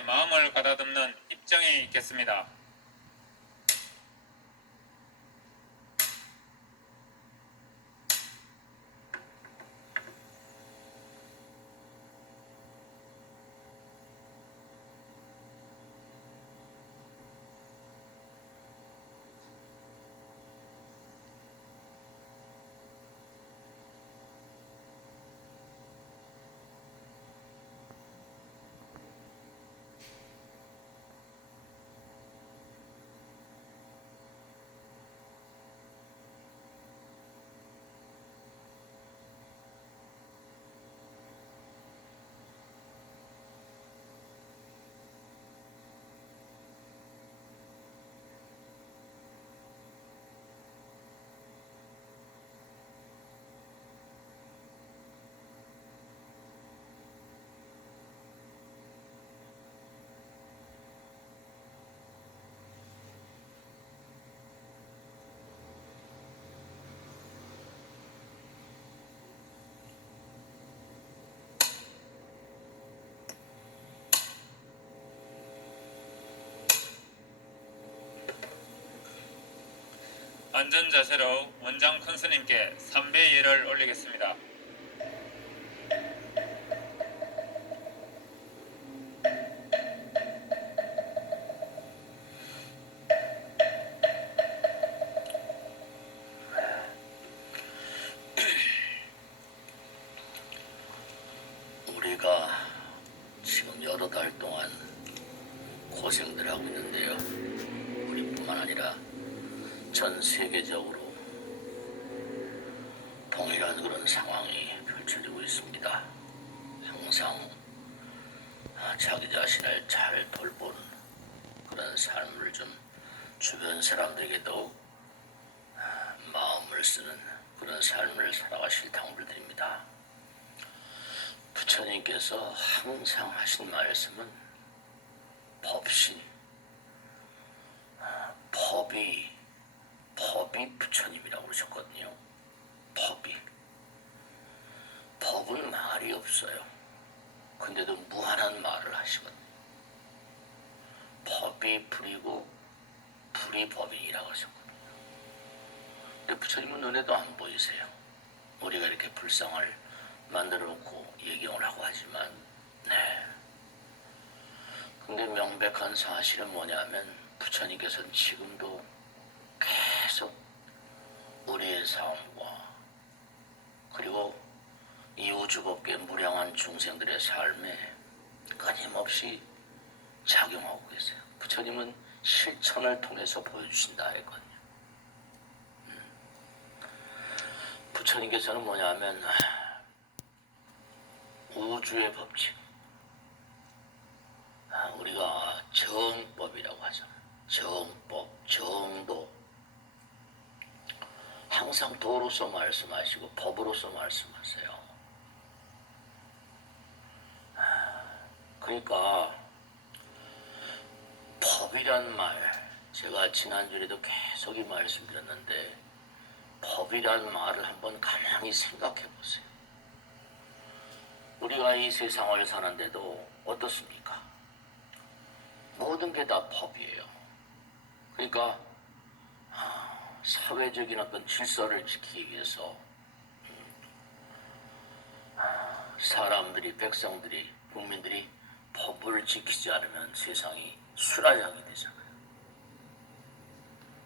부처님께 마음을 가다듬는 입장이 있겠습니다. 앉은 자세로 원장 큰 스님께 3배 예를 올리겠습니다. 우리가 지금 여러 달 동안 고생들 하고 있는데요. 우리뿐만 아니라 전 세계적으로 동일한 그런 상황이 펼쳐지고 있습니다. 항상 자기 자신을 잘 돌보는 그런 삶을 좀 주변 사람들에게도 마음을 쓰는 그런 삶을 살아가실 당부를 드립니다. 부처님께서 항상 하신 말씀은 법신, 법이 부처님이라고 그러셨거든요. 법은 말이 없어요. 근데도 무한한 말을 하시거든요. 법이 불이고 불이 법이라고 하셨거든요. 근데 부처님은 눈에도 안 보이세요. 우리가 이렇게 불상을 만들어 놓고 예경을 하고 하지만, 근데 명백한 사실은 뭐냐면 부처님께서는 지금도 계속 우리의 삶과 그리고 이 우주법계 무량한 중생들의 삶에 끊임없이 작용하고 계세요. 부처님은 실천을 통해서 보여주신다 했거든요. 부처님께서는 뭐냐면 우주의 법칙, 우리가 정법이라고 하죠. 정법, 정도. 항상 도로서 말씀하시고 법으로서 말씀하세요. 그러니까 법이란 말, 제가 지난주에도 계속 이 말씀드렸는데 법이란 말을 한번 가만히 생각해 보세요. 우리가 이 세상을 사는데도 어떻습니까? 모든 게 다 법이에요. 그러니까 사회적인 어떤 질서를 지키기 위해서 사람들이, 백성들이, 국민들이 법을 지키지 않으면 세상이 수라장이 되잖아요.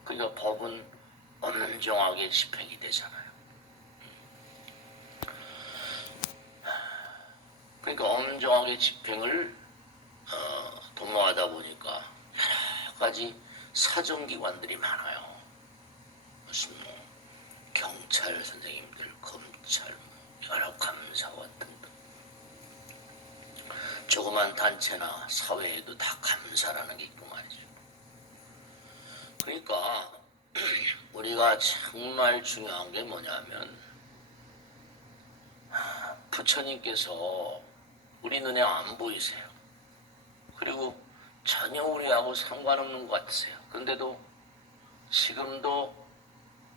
그러니까 법은 엄정하게 집행이 되잖아요. 그러니까 엄정하게 집행을 도모하다 보니까 여러 가지 사정기관들이 많아요. 무슨 경찰 선생님들, 검찰, 여러 감사원 등등. 조그만 단체나 사회에도 다 감사라는 게 있고 말이죠. 그러니까 우리가 정말 중요한 게 뭐냐면 부처님께서 우리 눈에 안 보이세요. 그리고 전혀 우리하고 상관없는 것 같으세요. 그런데도 지금도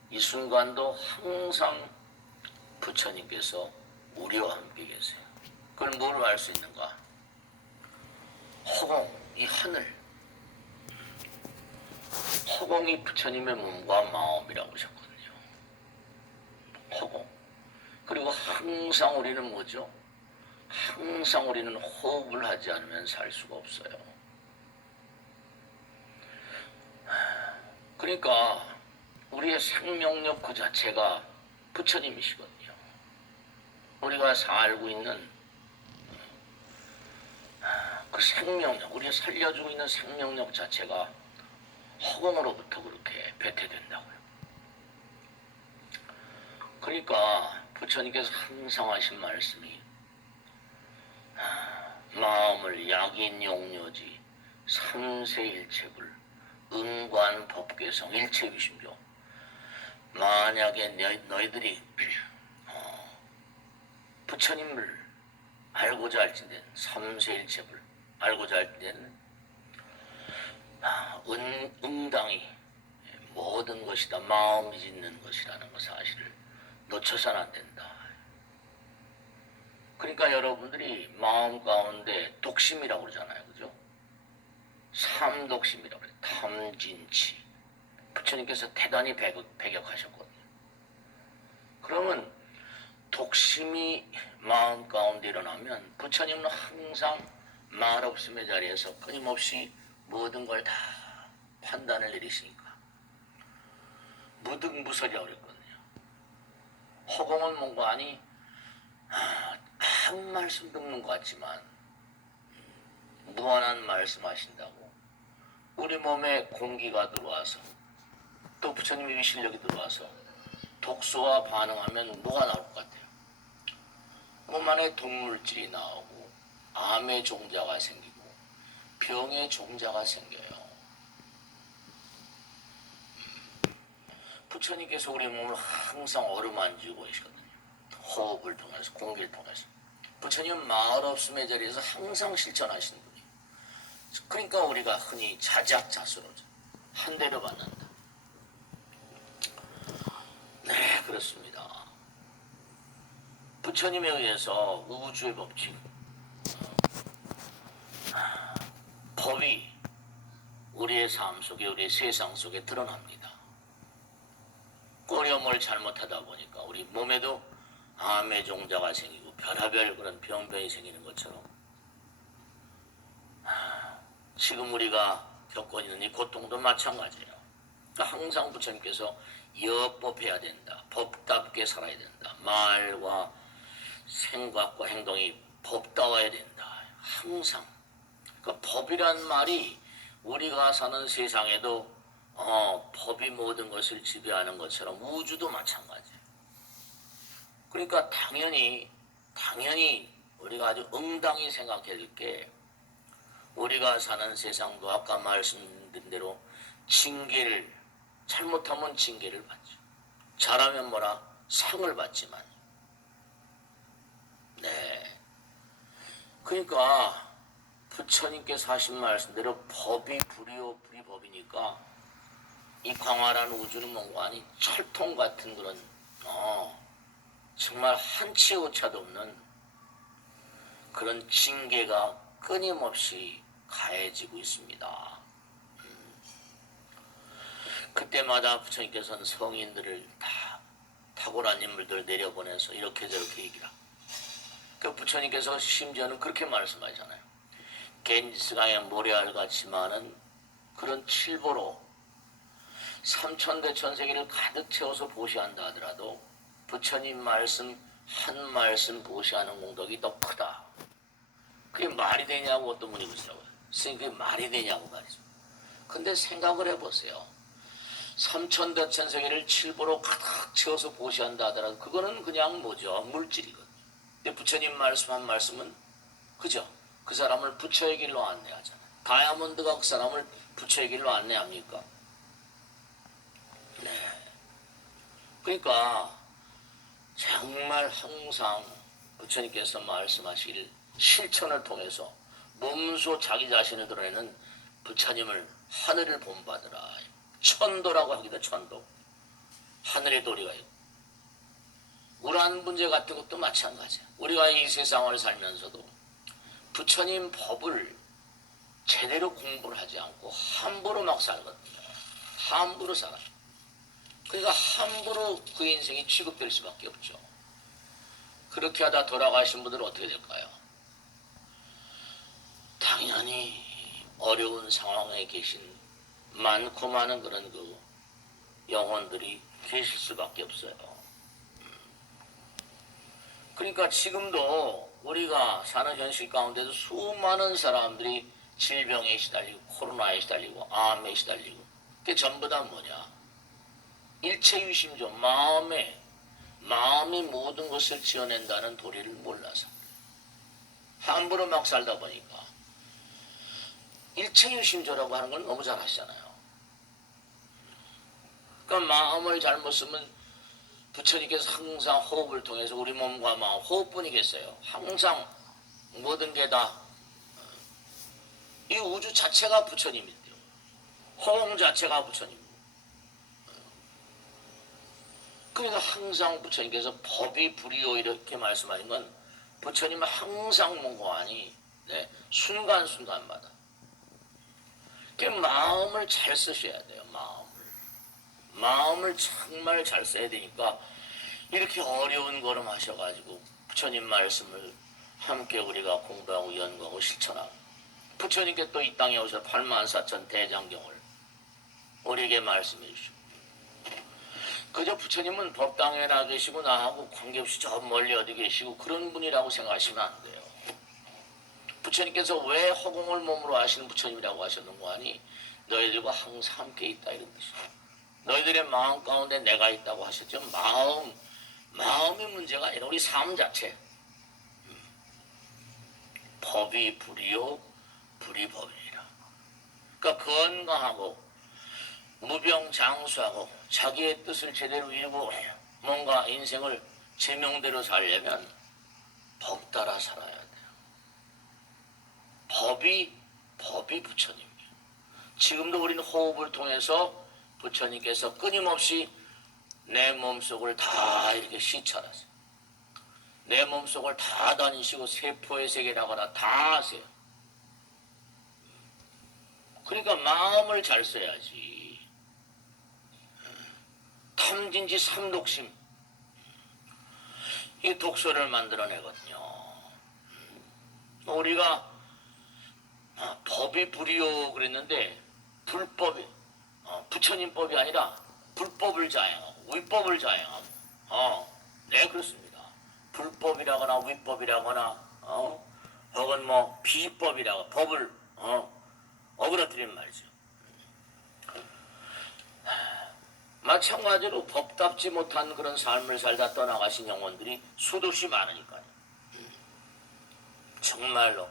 이 순간도 항상 부처님께서 우리와 함께 계세요. 그걸 뭘 알 수 있는가? 허공, 이 하늘. 허공이 부처님의 몸과 마음이라고 하셨거든요. 허공. 그리고 항상 우리는 뭐죠? 항상 우리는 호흡을 하지 않으면 살 수가 없어요. 그러니까 우리의 생명력 그 자체가 부처님이시거든요. 우리가 살고 있는 그 생명력, 우리가 살려주고 있는 생명력 자체가 허공으로부터 그렇게 배태된다고요. 그러니까 부처님께서 항상 하신 말씀이 마음을 약인용료지 삼세일체불 응관법계성 일체위심조. 만약에 너희들이 부처님을 알고자 할지는 삼세일체불 알고자 할 때는 응당히 모든 것이다 마음이 짓는 것이라는 그 사실을 놓쳐서는 안 된다. 그러니까 여러분들이 마음 가운데 독심이라고 그러잖아요. 그죠? 삼독심이라고 그래요. 탐진치. 부처님께서 대단히 배격하셨거든요. 그러면 독심이 마음 가운데 일어나면 부처님은 항상 말없음의 자리에서 끊임없이 모든 걸 다 판단을 내리시니까 무등무설이라고 그랬거든요. 허공은 뭔가 아니 한 말씀 듣는 것 같지만 무한한 말씀하신다고 우리 몸에 공기가 들어와서 또 부처님의 실력이 들어와서 독소와 반응하면 뭐가 나올 것 같아요? 몸 안에 동물질이 나오고 암의 종자가 생기고 병의 종자가 생겨요. 부처님께서 우리 몸을 항상 어루만지고 계시거든요. 호흡을 통해서 공기를 통해서. 부처님은 말 없음의 자리에서 항상 실천하시는 분이에요. 그러니까 우리가 흔히 자작자수로 한 대로 받는다. 네, 그렇습니다. 부처님에 의해서 우주의 법칙, 법이 우리의 삶 속에 우리의 세상 속에 드러납니다. 꼬려뭘 잘못하다 보니까 우리 몸에도 암의 종자가 생기고 별하별 그런 병변이 생기는 것처럼 지금 우리가 겪고 있는 이 고통도 마찬가지예요. 항상 부처님께서 여법해야 된다. 법답게 살아야 된다. 말과 생각과 행동이 법다워야 된다. 항상. 그 법이란 말이 우리가 사는 세상에도 법이 모든 것을 지배하는 것처럼 우주도 마찬가지예요. 그러니까 당연히 우리가 아주 응당히 생각해야 될 게 우리가 사는 세상도 아까 말씀드린 대로 징계를 잘못하면 징계를 받죠. 잘하면 뭐라 상을 받지만 네. 그러니까 부처님께서 하신 말씀대로 법이 불이요 불이 법이니까 이 광활한 우주는 뭔가 아니 철통 같은 그런 정말 한치 오차도 없는 그런 징계가 끊임없이 가해지고 있습니다. 그때마다 부처님께서는 성인들을 다 탁월한 인물들을 내려보내서 이렇게 저렇게 얘기를 하고 그 부처님께서 심지어는 그렇게 말씀하잖아요. 겐지스강의 모래알 같이 많은 그런 칠보로 삼천대천세계를 가득 채워서 보시한다 하더라도 부처님 말씀 한 말씀 보시하는 공덕이 더 크다. 그게 말이 되냐고 어떤 분이 그러시더라고요. 선생님 그게 말이 되냐고 말이죠. 근데 생각을 해보세요. 삼천대천세계를 칠보로 가득 채워서 보시한다 하더라도 그거는 그냥 뭐죠? 물질이거든요. 근데 부처님 말씀 한 말씀은 그죠? 그 사람을 부처의 길로 안내하잖아요. 다이아몬드가 그 사람을 부처의 길로 안내합니까? 네. 그러니까 정말 항상 부처님께서 말씀하시길 실천을 통해서 몸소 자기 자신을 드러내는 부처님을 하늘을 본받으라. 천도라고 하기도 천도. 하늘의 도리가 있고. 우란 문제 같은 것도 마찬가지야. 우리가 이 세상을 살면서도 부처님 법을 제대로 공부를 하지 않고 함부로 막 살거든요. 함부로 살아요. 그러니까 함부로 그 인생이 취급될 수밖에 없죠. 그렇게 하다 돌아가신 분들은 어떻게 될까요? 당연히 어려운 상황에 계신 많고 많은 그런 그 영혼들이 계실 수밖에 없어요. 그러니까 지금도 우리가 사는 현실 가운데도 수많은 사람들이 질병에 시달리고 코로나에 시달리고 암에 시달리고 그게 전부 다 뭐냐? 일체유심조 마음이 모든 것을 지어낸다는 도리를 몰라서 함부로 막 살다 보니까 일체유심조라고 하는 걸 너무 잘 아시잖아요. 그러니까 마음을 잘못 쓰면 부처님께서 항상 호흡을 통해서 우리 몸과 마음 호흡뿐이겠어요. 항상 모든 게 다 이 우주 자체가 부처님인데요. 호흡 자체가 부처님. 그러니까 항상 부처님께서 법이 불이요 이렇게 말씀하신 건 부처님은 항상 몽고하니 순간순간마다 그 마음을 잘 쓰셔야 돼요. 마음을 정말 잘 써야 되니까 이렇게 어려운 걸음 하셔가지고 부처님 말씀을 함께 우리가 공부하고 연구하고 실천하고 부처님께 또 이 땅에 오셔서 84,000 대장경을 우리에게 말씀해 주시고 그저 부처님은 법당에 나 계시고 나하고 관계없이 저 멀리 어디 계시고 그런 분이라고 생각하시면 안 돼요. 부처님께서 왜 허공을 몸으로 하시는 부처님이라고 하셨는가 하니 너희들과 항상 함께 있다 이런 뜻이에요. 너희들의 마음 가운데 내가 있다고 하셨죠. 마음의 문제가 아니라 우리 삶 자체. 법이 불이요 불이 법이니라. 그러니까 건강하고 무병장수하고 자기의 뜻을 제대로 이루고 뭔가 인생을 제명대로 살려면 법 따라 살아야 돼요. 법이 부처님이에요. 지금도 우리는 호흡을 통해서 부처님께서 끊임없이 내 몸속을 다 이렇게 시찰하세요. 내 몸속을 다 다니시고 세포의 세계라거나 다 하세요. 그러니까 마음을 잘 써야지. 탐진지 삼독심 이 독소를 만들어내거든요. 우리가 법이 불이요 그랬는데 불법이 부처님 법이 아니라 불법을 자행하고 위법을 자행하고 네 그렇습니다. 불법이라거나 위법이라거나 혹은 뭐 비법이라고 법을 어그러뜨리는 말이죠. 마찬가지로 법답지 못한 그런 삶을 살다 떠나가신 영혼들이 수없이 많으니까요. 정말로.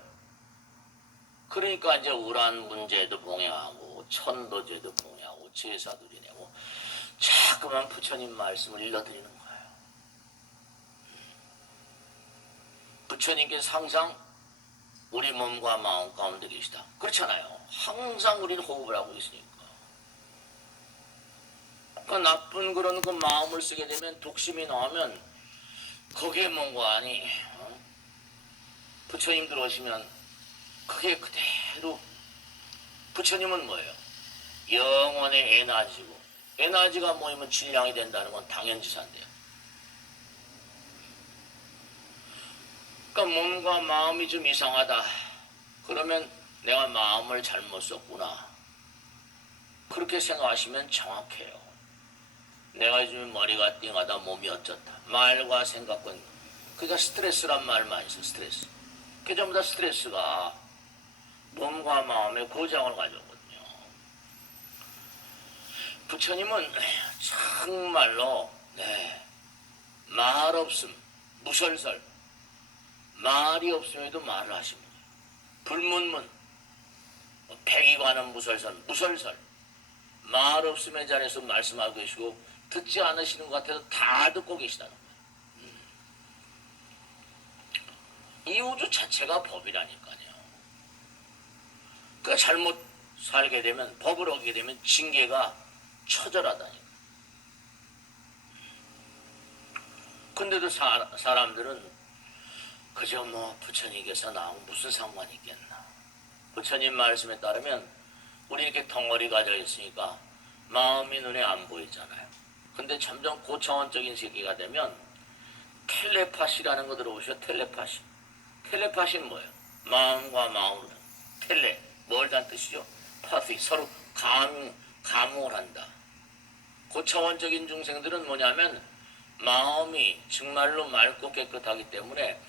그러니까 이제 우란 문제도 봉행하고 천도제도 봉행하고 제사도 지내고 자꾸만 부처님 말씀을 읽어드리는 거예요. 부처님께서 항상 우리 몸과 마음 가운데 계시다. 그렇잖아요. 항상 우리는 호흡을 하고 있으니까. 그 나쁜 그런 그 마음을 쓰게 되면 독심이 나오면 거기에 뭔가 아니 부처님 들어오시면 그게 그대로 부처님은 뭐예요? 영원의 에너지고 에너지가 모이면 질량이 된다는 건 당연지사인데요. 그러니까 몸과 마음이 좀 이상하다. 그러면 내가 마음을 잘못 썼구나. 그렇게 생각하시면 정확해요. 내가 요즘에 머리가 띵하다 몸이 어쩌다 말과 생각은 그러니까 스트레스란 말 많이 써. 스트레스 그게 전부 다 스트레스가 몸과 마음의 고장을 가져오거든요. 부처님은 정말로 말 없음 무설설 말이 없음에도 말을 하십니다. 불문문 백이 관한 무설설 말 없음의 자리에서 말씀하고 계시고 듣지 않으시는 것 같아서 다 듣고 계시다는 거예요. 이 우주 자체가 법이라니까요. 그러니까 잘못 살게 되면 법을 어기게 되면 징계가 처절하다니까. 근데도 사람들은 그저 뭐 부처님께서 나하고 무슨 상관이 있겠나. 부처님 말씀에 따르면 우리 이렇게 덩어리가 되어 있으니까 마음이 눈에 안 보이잖아요. 근데 점점 고차원적인 세계가 되면 텔레파시라는 거 들어보셔. 텔레파시. 텔레파시는 뭐예요? 마음과 마음으로 텔레 멀다는 뜻이죠. 파시 서로 감흥을 한다. 고차원적인 중생들은 뭐냐면 마음이 정말로 맑고 깨끗하기 때문에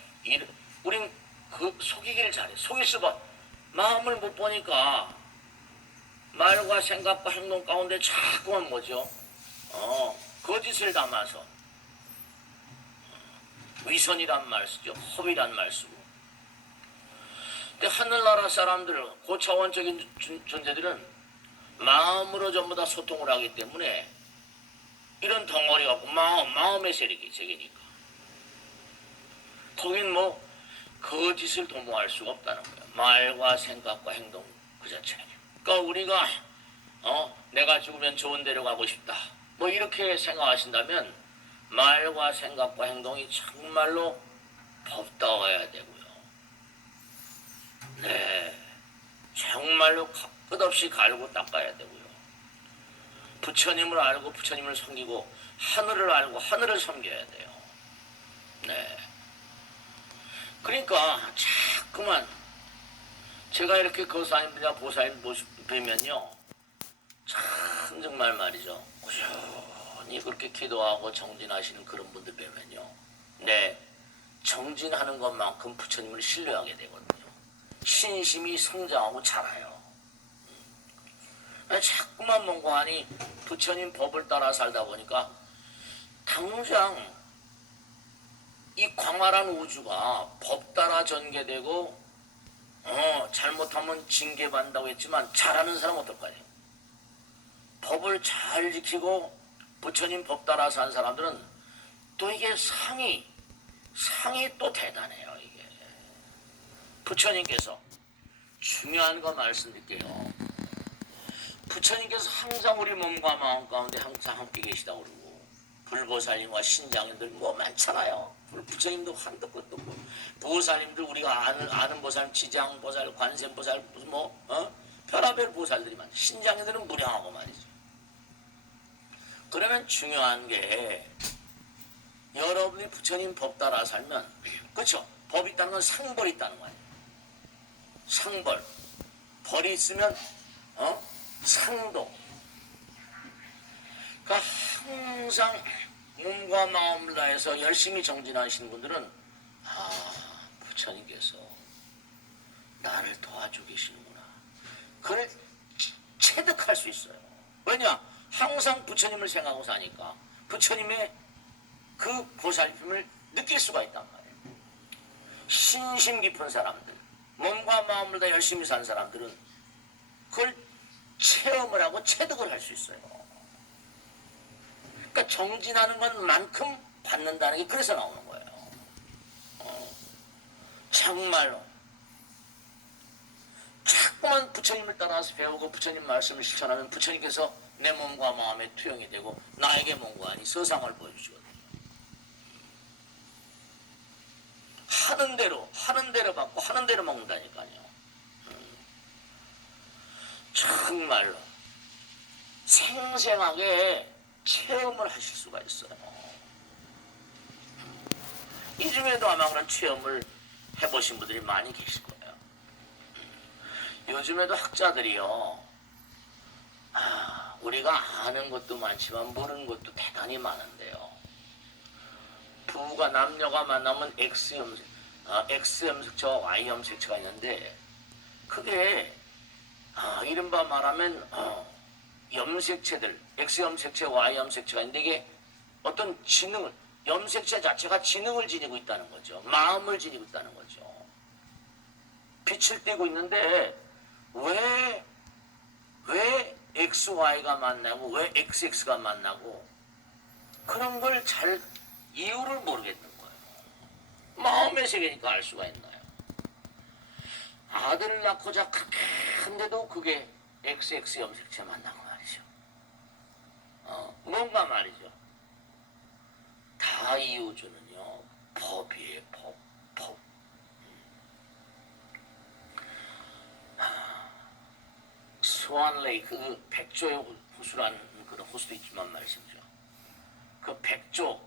우린 그 속이기를 잘해. 속일 수밖에. 마음을 못 보니까 말과 생각과 행동 가운데 자꾸만 뭐죠? 거짓을 담아서 위선이란 말 쓰죠. 허위란 말 쓰고. 근데 하늘나라 사람들, 고차원적인 존재들은 마음으로 전부 다 소통을 하기 때문에 이런 덩어리 갖고 마음의 세계니까. 거긴 뭐 거짓을 도모할 수가 없다는 거예요. 말과 생각과 행동 그 자체. 그러니까 우리가 내가 죽으면 좋은 데로 가고 싶다. 뭐 이렇게 생각하신다면 말과 생각과 행동이 정말로 법다워야 되고요. 네, 정말로 끝없이 갈고 닦아야 되고요. 부처님을 알고 부처님을 섬기고 하늘을 알고 하늘을 섬겨야 돼요. 네. 그러니까 자꾸만 제가 이렇게 거사님들이나 보살님 뵈면요, 참 정말 말이죠. 꾸준히 그렇게 기도하고 정진하시는 그런 분들 뵈면요, 네, 정진하는 것만큼 부처님을 신뢰하게 되거든요. 신심이 성장하고 자라요. 자꾸만 뭔가 하니 부처님 법을 따라 살다 보니까 당장 이 광활한 우주가 법 따라 전개되고 잘못하면 징계받는다고 했지만 잘하는 사람 어떨까요? 법을 잘 지키고 부처님 법 따라 산 사람들은 또 이게 상이 또 대단해요. 이게 부처님께서 중요한 거 말씀드릴게요. 부처님께서 항상 우리 몸과 마음 가운데 항상 함께 계시다고 그러고, 불보살님과 신장님들 뭐 많잖아요. 부처님도 한도 끝도 없고, 보살님들 우리가 아는 보살, 지장보살, 관세음보살, 무슨 별하별 보살들이 많아요. 신장님들은 무량하고 말이죠. 그러면 중요한 게 여러분이 부처님 법 따라 살면, 그렇죠? 법이 있다는 건 상벌이 있다는 거예요. 상벌. 벌이 있으면 상도. 그러니까 항상 몸과 마음을 다해서 열심히 정진하시는 분들은 부처님께서 나를 도와주고 계시는구나. 그걸 체득할 수 있어요. 왜냐? 항상 부처님을 생각하고 사니까 부처님의 그 보살핌을 느낄 수가 있단 말이에요. 신심 깊은 사람들, 몸과 마음을 다 열심히 산 사람들은 그걸 체험을 하고 체득을 할 수 있어요. 그러니까 정진하는 것만큼 받는다는 게 그래서 나오는 거예요. 정말로 자꾸만 부처님을 따라서 배우고 부처님 말씀을 실천하면 부처님께서 내 몸과 마음에 투영이 되고 나에게 뭔가 하니 서상을 보여주시거든요. 하는 대로 받고 하는 대로 먹는다니까요. 정말로 생생하게 체험을 하실 수가 있어요. 이 중에도 아마 그런 체험을 해보신 분들이 많이 계실 거예요. 요즘에도 학자들이요, 우리가 아는 것도 많지만 모르는 것도 대단히 많은데요. 부부가 남녀가 만나면 X염색체와 Y염색체가 있는데, 그게 이른바 말하면 염색체들, X염색체, Y염색체가 있는데, 이게 어떤 지능을, 염색체 자체가 지능을 지니고 있다는 거죠. 마음을 지니고 있다는 거죠. 빛을 띠고 있는데 왜 XY가 만나고 왜 XX가 만나고 그런 걸 잘 이유를 모르겠는 거예요. 마음의 세계니까 알 수가 있나요? 아들을 낳고자 그렇게 한데도 그게 XX 염색체 만나고 말이죠. 뭔가 말이죠. 다 이유주는요, 법이에요. 법. 스완 레이크, 그 백조의 호수라는 그런 호수도 있지만 말씀이죠. 그 백조,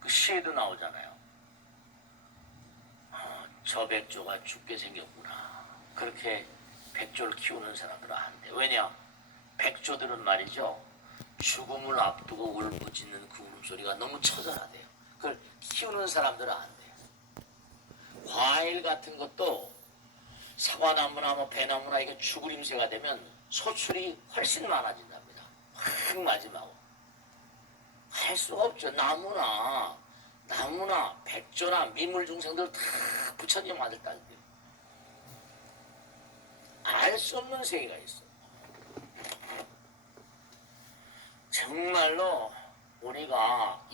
그 시에도 나오잖아요. 저 백조가 죽게 생겼구나. 그렇게 백조를 키우는 사람들은 안 돼. 왜냐? 백조들은 말이죠. 죽음을 앞두고 울부짖는 그 울음소리가 너무 처절하대요. 그걸 키우는 사람들은 안 돼요. 과일 같은 것도 사과나무나 뭐 배나무나 이게 죽으림새가 되면 소출이 훨씬 많아진답니다. 확 마지막으로. 할 수가 없죠. 나무나 백조나 미물중생들 다 부처님 아들 딸들. 알 수 없는 세계가 있어. 정말로 우리가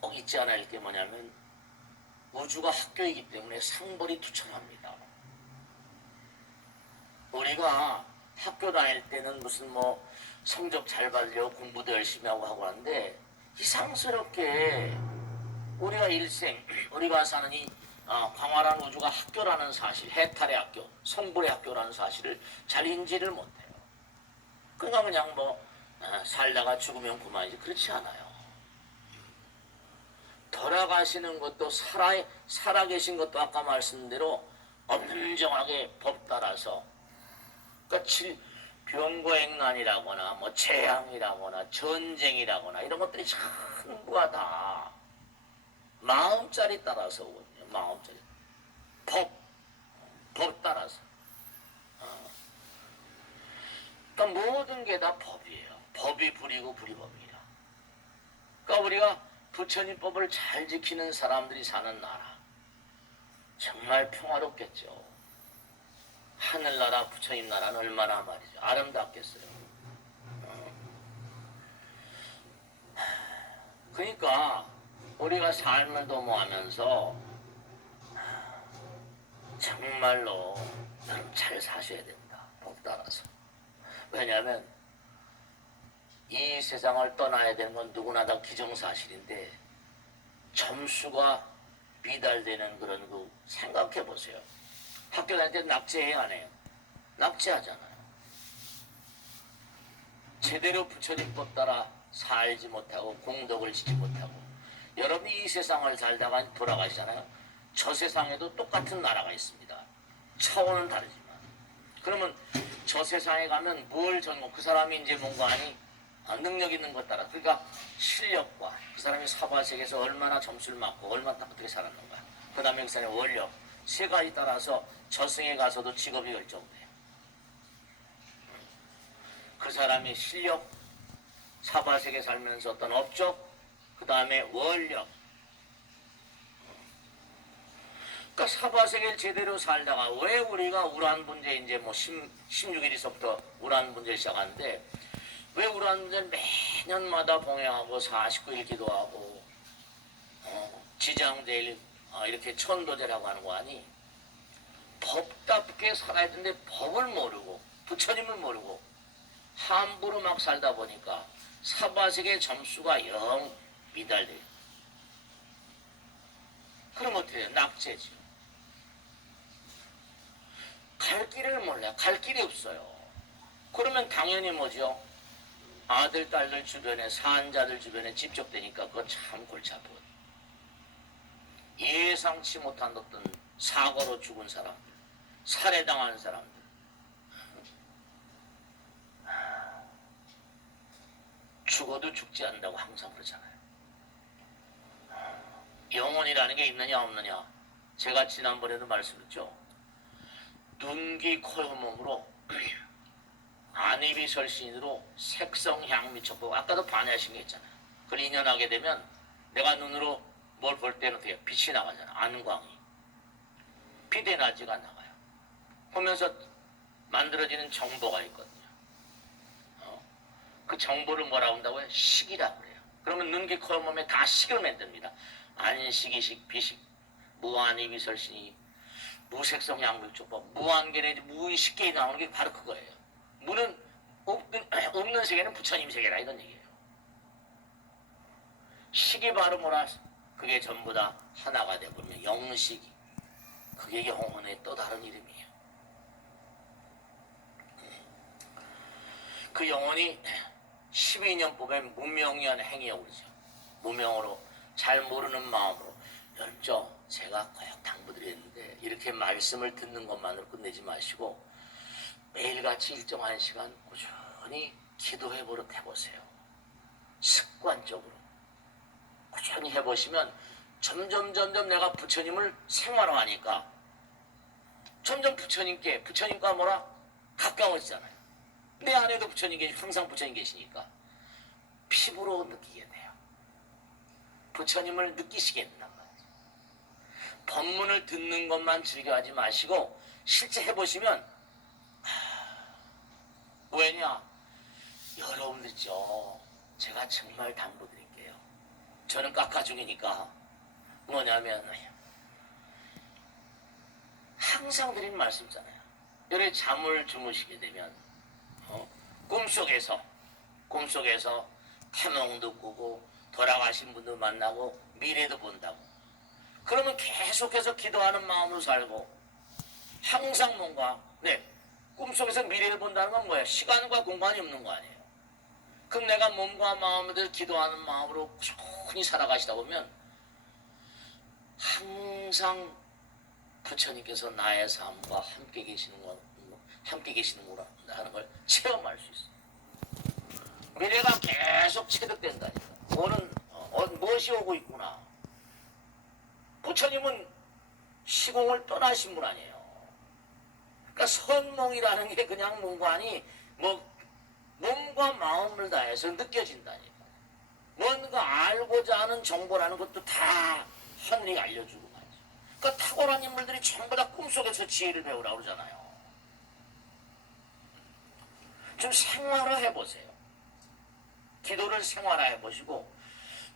꼭 잊지 않아야 할 게 뭐냐면 우주가 학교이기 때문에 상벌이 투철합니다. 우리가 학교 다닐 때는 무슨 뭐 성적 잘 받으려고 공부도 열심히 하고 하는데 이상스럽게 우리가 일생 우리가 사는 이 광활한 우주가 학교라는 사실, 해탈의 학교, 성불의 학교라는 사실을 잘 인지를 못해요. 그러니까 그냥 뭐 살다가 죽으면 그만이지. 그렇지 않아요. 돌아가시는 것도 살아계신 것도 아까 말씀드린 대로 엄정하게 법 따라서, 그러니까 병고행난이라거나 뭐 재앙이라거나 전쟁이라거나 이런 것들이 전부가 다 마음자리 따라서 오거든요. 마음자리. 법 따라서. 그러니까 모든 게 다 법이에요. 법이 불이고 불이 법이에요. 그러니까 우리가 부처님 법을 잘 지키는 사람들이 사는 나라, 정말 평화롭겠죠. 하늘나라 부처님 나라는 얼마나 말이죠. 아름답겠어요. 그러니까 우리가 삶을 도모하면서 정말로 잘 사셔야 됩니다. 법 따라서. 왜냐하면 이 세상을 떠나야 되는 건 누구나 다 기정사실인데 점수가 미달되는 그런 거 생각해 보세요. 학교 다닐 때 낙제해야 안 해요? 낙제하잖아요. 제대로 부처님 법 따라 살지 못하고 공덕을 지지 못하고 여러분이 이 세상을 살다가 돌아가시잖아요. 저 세상에도 똑같은 나라가 있습니다. 차원은 다르지만. 그러면 저 세상에 가면 뭘 전공, 그 사람이 이제 뭔가 아니 능력 있는 것 따라, 그러니까 실력과 그 사람이 사바세계에서 얼마나 점수를 맞고 얼마나 어떻게 살았는가, 그 다음에 그 사람의 원력, 세 가지 따라서 저승에 가서도 직업이 결정돼요. 그 사람이 실력, 사바세계 살면서 어떤 업적, 그 다음에 원력. 그러니까 사바세계를 제대로 살다가 왜 우리가 우란분제 이제 뭐 16일서부터 우란분제를 시작하는데 왜 우란분제를 매년마다 봉행하고 49일 기도하고 지장제일 이렇게 천도제라고 하는 거 아니? 법답게 살아야 되는데 법을 모르고 부처님을 모르고 함부로 막 살다 보니까 사바세계 점수가 영 미달돼요. 그럼 어떻게 해요? 낙제죠. 갈 길을 몰라요. 갈 길이 없어요. 그러면 당연히 뭐죠? 아들, 딸들 주변에, 산자들 주변에 집적되니까 그거 참 골치 아프거든요. 예상치 못한 어떤 사고로 죽은 사람들, 살해당한 사람들. 죽어도 죽지 않는다고 항상 그러잖아요. 영혼이라는 게 있느냐 없느냐. 제가 지난번에도 말씀드렸죠. 눈, 귀, 코, 잇몸으로 안입이 설신으로 색성, 향, 미촉법. 아까도 반야신 게 있잖아요. 그걸 인연하게 되면 내가 눈으로 뭘 볼 때는 어떻게 빛이 나가잖아. 안광이. 빛에너지가 나가요. 보면서 만들어지는 정보가 있거든요. 그 정보를 뭐라고 한다고요? 식이라고 그래요. 그러면 눈, 귀, 코, 잇몸에 다 식을 만듭니다. 안식, 이식, 비식, 무한입이 설신이 무색성, 양육조법, 무한계내 무의식계에 나오는 게 바로 그거예요. 무는 없는 세계는 부처님 세계라 이런 얘기예요. 식이 바로 뭐라? 그게 전부 다 하나가 되버리면 영식이. 그게 홍원의 또 다른 이름이에요. 그 영혼이 12년법의 무명한 행위라고 그러죠. 무명으로 잘 모르는 마음으로 열정 제가 꼭 당부드렸는데 이렇게 말씀을 듣는 것만으로 끝내지 마시고 매일같이 일정한 시간 꾸준히 기도해 버릇 해보세요. 습관적으로 꾸준히 해보시면 점점 내가 부처님을 생활화하니까 점점 부처님과 뭐라 가까워지잖아요. 내 안에도 항상 부처님 계시니까 피부로 느끼게 돼요. 부처님을 느끼시게 된단 말이에요. 법문을 듣는 것만 즐겨하지 마시고 실제 해보시면 왜냐? 여러분들 있죠. 제가 정말 당부드릴게요. 저는 깎아중이니까 뭐냐면 항상 드린 말씀이잖아요. 여러분 잠을 주무시게 되면 꿈속에서 태몽도 꾸고 돌아가신 분도 만나고 미래도 본다고. 그러면 계속해서 기도하는 마음으로 살고 항상 뭔가 꿈속에서 미래를 본다는 건 뭐야? 시간과 공간이 없는 거 아니에요. 그럼 내가 몸과 마음을 기도하는 마음으로 꾸준히 살아가시다 보면 항상 부처님께서 나의 삶과 함께 계시는구나 하는 걸 체험할 수 있어요. 미래가 계속 체득된다니까. 무엇이 오고 있구나. 부처님은 시공을 떠나신 분 아니에요. 그러니까 선몽이라는 게 그냥 뭔가니 몸과 마음을 다해서 느껴진다니까. 뭔가 알고자 하는 정보라는 것도 다 하늘이 알려주고 말이죠. 그러니까 탁월한 인물들이 전부 다 꿈속에서 지혜를 배우라고 그러잖아요. 좀 생활화 해보세요. 기도를 생활화 해보시고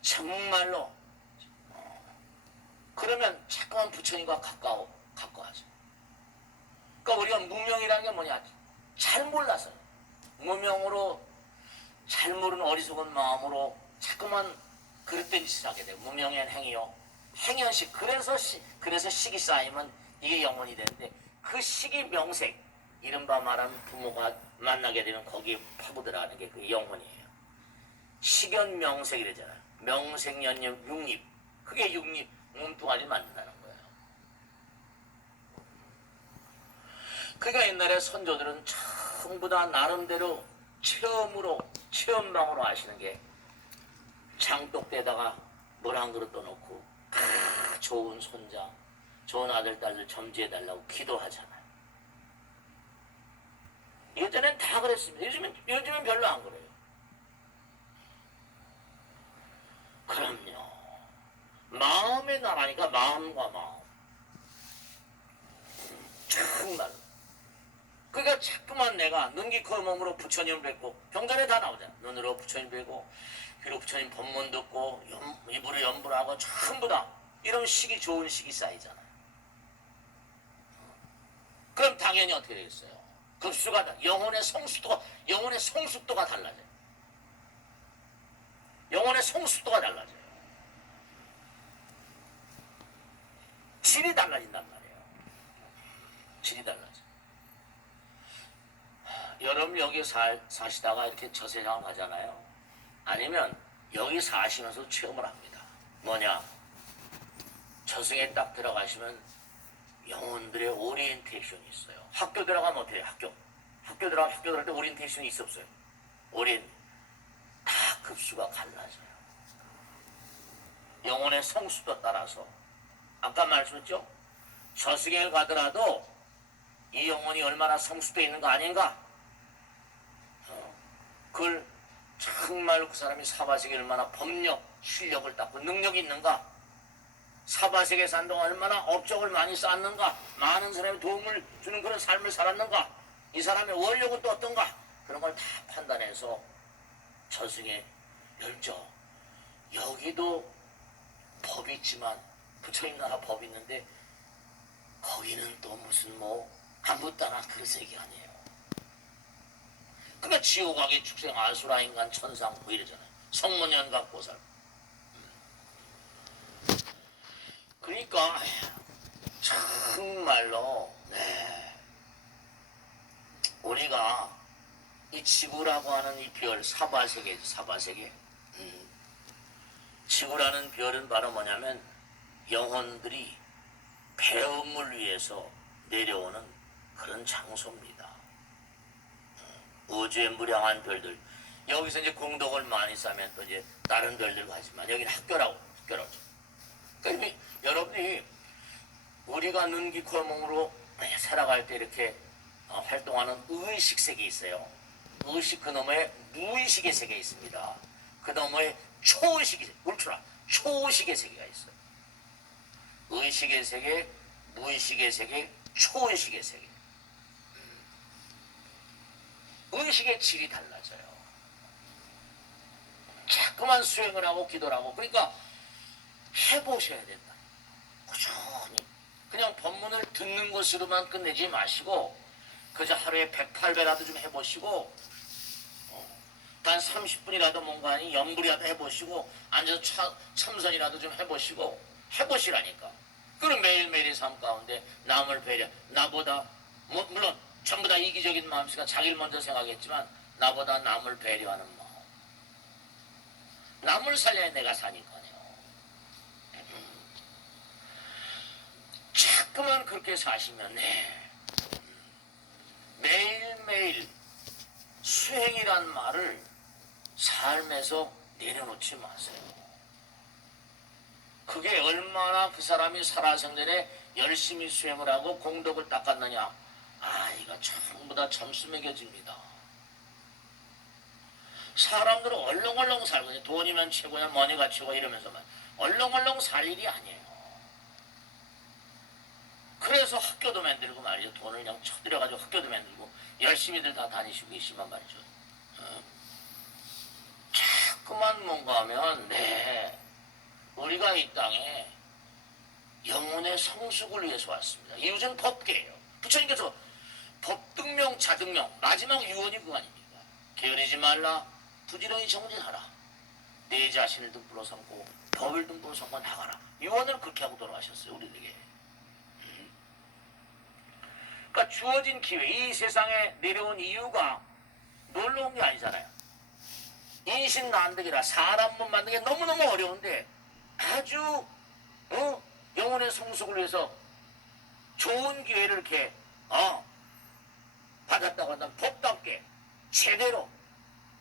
정말로 그러면 자꾸만 부처님과 가까워져. 그러니까 우리가 무명이라는 게 뭐냐? 잘 몰라서 무명으로 잘 모르는 어리석은 마음으로 자꾸만 그릇된 짓을 하게 돼요. 무명한 행위요. 행연식. 그래서 식이 쌓이면 이게 영혼이 되는데 그 식이 명색. 이른바 말하면 부모가 만나게 되면 거기에 파고들어가는 게 그 영혼이에요. 식연명색 이러잖아요. 명색연nhập 육립. 그게 육립 몸뚱아리 만든다는 거예요. 그러니까 옛날에 선조들은 전부 다 나름대로 체험방으로 하시는 게 장독대에다가 물 한 그릇 떠놓고 좋은 손자, 좋은 아들, 딸들 점지해달라고 기도하잖아요. 예전엔 다 그랬습니다. 요즘은 별로 안 그래요. 그럼요. 마음의 나라니까 마음과 마음. 정말. 그러니까 자꾸만 내가 눈기 코 몸으로 부처님을 뵙고 병전에 다 나오잖아. 눈으로 부처님 뵙고 귀로 부처님 법문 듣고 입으로 연부를 하고 전부 다 이런 좋은 식이 쌓이잖아요. 그럼 당연히 어떻게 되겠어요? 급수가 영혼의 성숙도가 달라져요. 영혼의 성숙도가 달라져요. 질이 달라진단 말이에요. 질이 달라져. 여러분 여기 사시다가 이렇게 저 세상을 가잖아요. 아니면 여기 사시면서 체험을 합니다. 뭐냐? 저승에 딱 들어가시면 영혼들의 오리엔테이션이 있어요. 학교 들어가면 어때요? 학교 들어갈 때 오리엔테이션이 있어 없어요? 다 급수가 갈라져요. 영혼의 성수도 따라서 아까 말씀했죠? 저승에 가더라도 이 영혼이 얼마나 성수되어 있는 거 아닌가? 그걸 정말로 그 사람이 사바세계에 얼마나 법력, 실력을 닦고 능력이 있는가? 사바세계 산 동안 얼마나 업적을 많이 쌓았는가? 많은 사람의 도움을 주는 그런 삶을 살았는가? 이 사람의 원력은 또 어떤가? 그런 걸 다 판단해서 저승에 열죠. 여기도 법이 있지만 부처님 나라 법이 있는데 거기는 또 무슨 아무따나 그런 세계 아니에요. 그러니까 지옥하게 축생 아수라 인간 천상 이러잖아요. 성문연 갖고 살. 그러니까 정말로 우리가 이 지구라고 하는 이 별, 사바세계죠, 사바세계. 지구라는 별은 바로 뭐냐면 영혼들이 배움을 위해서 내려오는 그런 장소입니다. 우주의 무량한 별들. 여기서 이제 공덕을 많이 쌓으면 또 이제 다른 별들 가지만 여기는 학교라고. 그러니까 여러분이 우리가 눈, 귀, 코, 몸으로 살아갈 때 이렇게 활동하는 의식 세계 있어요. 의식 그 너머에 무의식의 세계 있습니다. 그 너머에 초의식의 세계, 울트라 초의식의 세계가 있어요. 의식의 세계, 무의식의 세계, 초의식의 세계. 의식의 질이 달라져요. 자꾸만 수행을 하고 기도를 하고, 그러니까 해보셔야 된다. 꾸준히 그냥 법문을 듣는 것으로만 끝내지 마시고 그저 하루에 108배라도 좀 해보시고 단 30분이라도 뭔가 아니 염불이라도 해보시고 앉아서 참선이라도 좀 해보시라니까. 그럼 매일매일의 삶 가운데 남을 배려, 나보다 물론 전부 다 이기적인 마음씨가 자기를 먼저 생각했지만 나보다 남을 배려하는 마음, 남을 살려야 내가 사니까요. 자꾸만 그렇게 사시면 매일매일 수행이란 말을 삶에서 내려놓지 마세요. 그게 얼마나 그 사람이 살아생전에 열심히 수행을 하고 공덕을 닦았느냐, 이거 전부 다 점수 매겨집니다. 사람들은 얼렁얼렁 살고 돈이면 최고야, 머니가 최고 이러면서만 얼렁얼렁 살 일이 아니에요. 그래서 학교도 만들고 말이죠. 돈을 그냥 쳐들여가지고 학교도 만들고 열심히들 다 다니시고 계시만 말이죠. 자꾸만 뭔가 하면 우리가 이 땅에 영혼의 성숙을 위해서 왔습니다. 이유는 법계예요. 부처님께서 법등명 자등명 마지막 유언이 그거 아닙니까? 게으르지 말라, 부지런히 정진하라, 내 자신을 등불로 삼고 법을 등불로 삼고 나가라. 유언을 그렇게 하고 돌아가셨어요, 우리에게. 그러니까 주어진 기회, 이 세상에 내려온 이유가 놀러 온 게 아니잖아요. 인신난득이라 사람 몸 만든 게 너무너무 어려운데 아주 영혼의 성숙을 위해서 좋은 기회를 이렇게 받았다고 한다면 법답게 제대로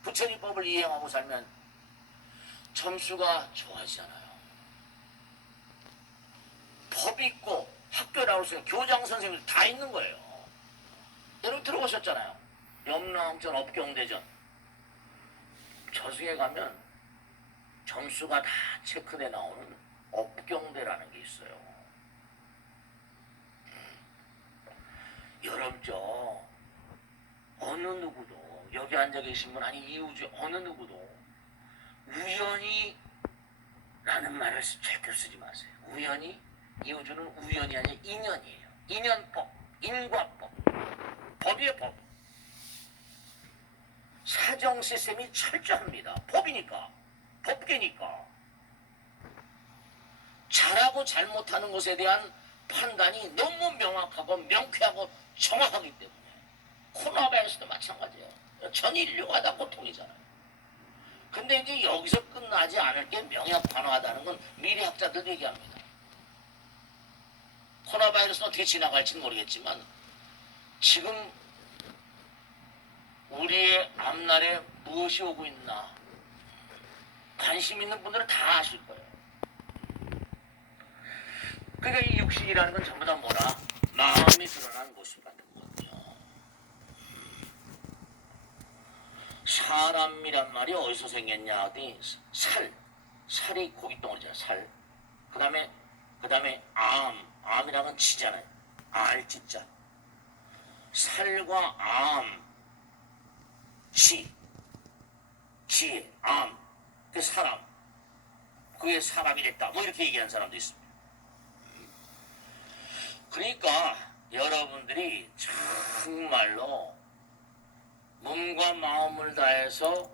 부처님 법을 이행하고 살면 점수가 좋아지잖아요. 법 있고 학교 나오세요. 교장 선생님들 다 있는 거예요. 여러분 들어보셨잖아요. 염라왕전 업경대전 저승에 가면 점수가 다 체크돼 나오는 업경대라는 게 있어요. 여러분 어느 누구도 여기 앉아 계신 분 아니 이 우주 어느 누구도 우연히 라는 말을 절대 쓰지 마세요. 우연히, 이 우주는 우연이 아니라 인연이에요. 인연법, 인과법, 법이에요. 법. 사정 시스템이 철저합니다. 법이니까, 법계니까. 잘하고 잘못하는 것에 대한 판단이 너무 명확하고 명쾌하고 정확하기 때문에 코로나 바이러스도 마찬가지예요. 전 인류가 다 고통이잖아요. 근데 이제 여기서 끝나지 않을 게 명약반화하다는 건 미래학자들도 얘기합니다. 코로나 바이러스는 어떻게 지나갈지는 모르겠지만 지금 우리의 앞날에 무엇이 오고 있나 관심 있는 분들은 다 아실 거예요. 그러니까 이 육신이라는 건 전부 다 뭐라? 마음이 드러난 모습 같은 거거든요. 사람이란 말이 어디서 생겼냐 하더니 살이 고깃덩어리잖아요. 살. 그 다음에 암이라는 건 지잖아요. 알지자. 살과 지, 그 사람. 그게 사람이 됐다. 뭐 이렇게 얘기하는 사람도 있습니다. 그러니까 여러분들이 정말로 몸과 마음을 다해서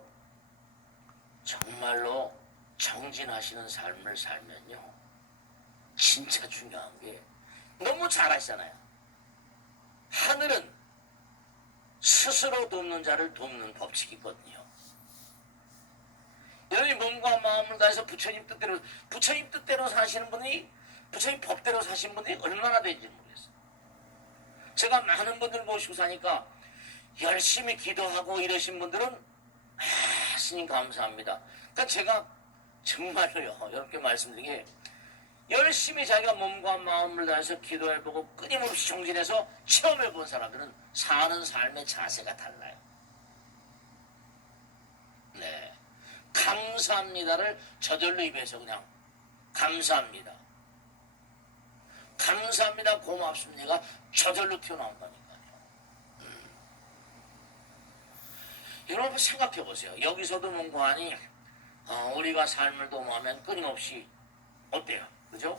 정말로 정진하시는 삶을 살면요. 진짜 중요한 게 너무 잘 아시잖아요. 하늘은 스스로 돕는 자를 돕는 법칙이 있거든요. 여러분이 몸과 마음을 다해서 부처님 뜻대로 사시는 분이, 부처님 법대로 사시는 분이 얼마나 되는지 모르겠어요. 제가 많은 분들 모시고 사니까 열심히 기도하고 이러신 분들은 스님 감사합니다. 그러니까 제가 정말로요, 이렇게 말씀드리게, 열심히 자기가 몸과 마음을 다해서 기도해보고 끊임없이 정진해서 체험해본 사람들은 사는 삶의 자세가 달라요. 네, 감사합니다를 저절로 입에서 그냥 감사합니다, 감사합니다, 고맙습니다가 저절로 튀어나온다니까요. 여러분 생각해보세요. 여기서도 뭔가하니 우리가 삶을 도모하면 끊임없이 어때요? 그죠?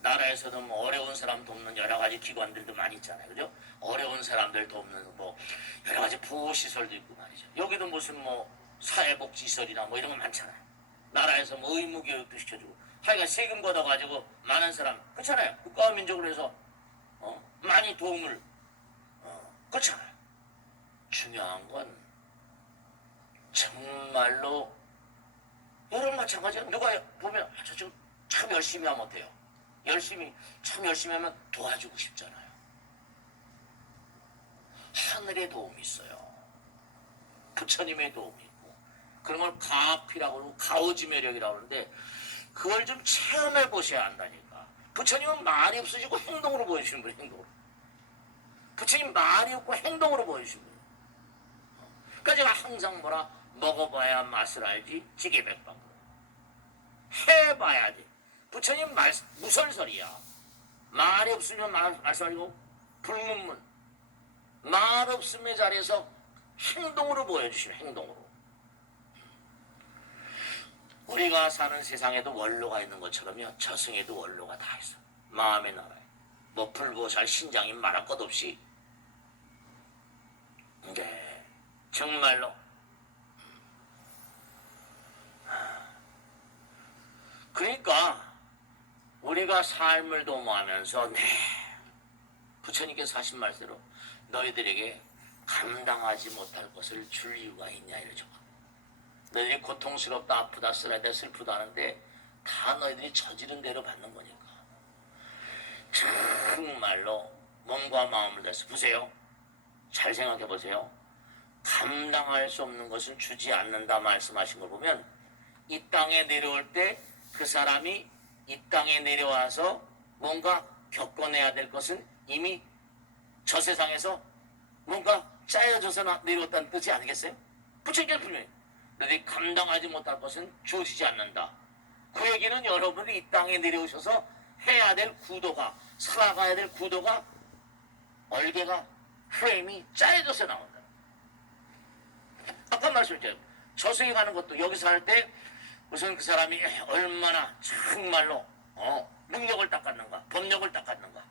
나라에서도 뭐 어려운 사람 돕는 여러 가지 기관들도 많이 있잖아요. 그죠? 어려운 사람들 돕는 뭐 여러 가지 보호시설도 있고 말이죠. 여기도 무슨 뭐 사회복지시설이나 뭐 이런 거 많잖아요. 나라에서 뭐 의무교육도 시켜주고 하여간 세금 걷어가지고 많은 사람, 그렇잖아요. 국가와 민족을 해서 많이 도움을 그렇잖아요. 중요한 건 정말로 여러분 마찬가지예요. 누가 보면 저 지금 참 열심히 하면 어때요? 참 열심히 하면 도와주고 싶잖아요. 하늘의 도움이 있어요. 부처님의 도움이 있고, 그런 걸 가피라고 그러고 가오지매력이라고 하는데 그걸 좀 체험해 보셔야 한다니까. 부처님은 말이 없으시고 행동으로 보여주시는 분이에요. 행동으로. 부처님 말이 없고 행동으로 보여주시는 분이에요. 그러니까 제가 항상 뭐라, 먹어봐야 맛을 알지 지게백방. 해봐야 돼. 부처님 무설설이야. 말이 없으면 말씀하시고 불문문. 말 없음의 자리에서 행동으로 보여주시는, 행동으로. 우리가 사는 세상에도 원로가 있는 것처럼요, 저승에도 원로가 다 있어. 마음의 나라에 뭐 불보살 신장인 말할 것 없이. 네, 정말로 그러니까 우리가 삶을 도모하면서 부처님께서 하신 말대로 너희들에게 감당하지 못할 것을 줄 이유가 있냐 이러죠. 너희들이 고통스럽다, 아프다, 쓰라다, 슬프다 하는데 다 너희들이 저지른 대로 받는 거니까. 정말로 몸과 마음을 다해서 보세요. 잘 생각해 보세요. 감당할 수 없는 것을 주지 않는다 말씀하신 걸 보면 이 땅에 내려올 때 그 사람이 이 땅에 내려와서 뭔가 겪어내야 될 것은 이미 저 세상에서 뭔가 짜여져서 내려왔다는 뜻이 아니겠어요? 부처님께서 분명히 너희들이 감당하지 못할 것은 주어지지 않는다. 그 얘기는 여러분이 이 땅에 내려오셔서 해야 될 구도가, 살아가야 될 구도가, 얼개가, 프레임이 짜여져서 나온다. 아까 말씀드렸죠. 저승에 가는 것도 여기서 할 때 우선 그 사람이 얼마나 정말로 능력을 닦았는가, 법력을 닦았는가,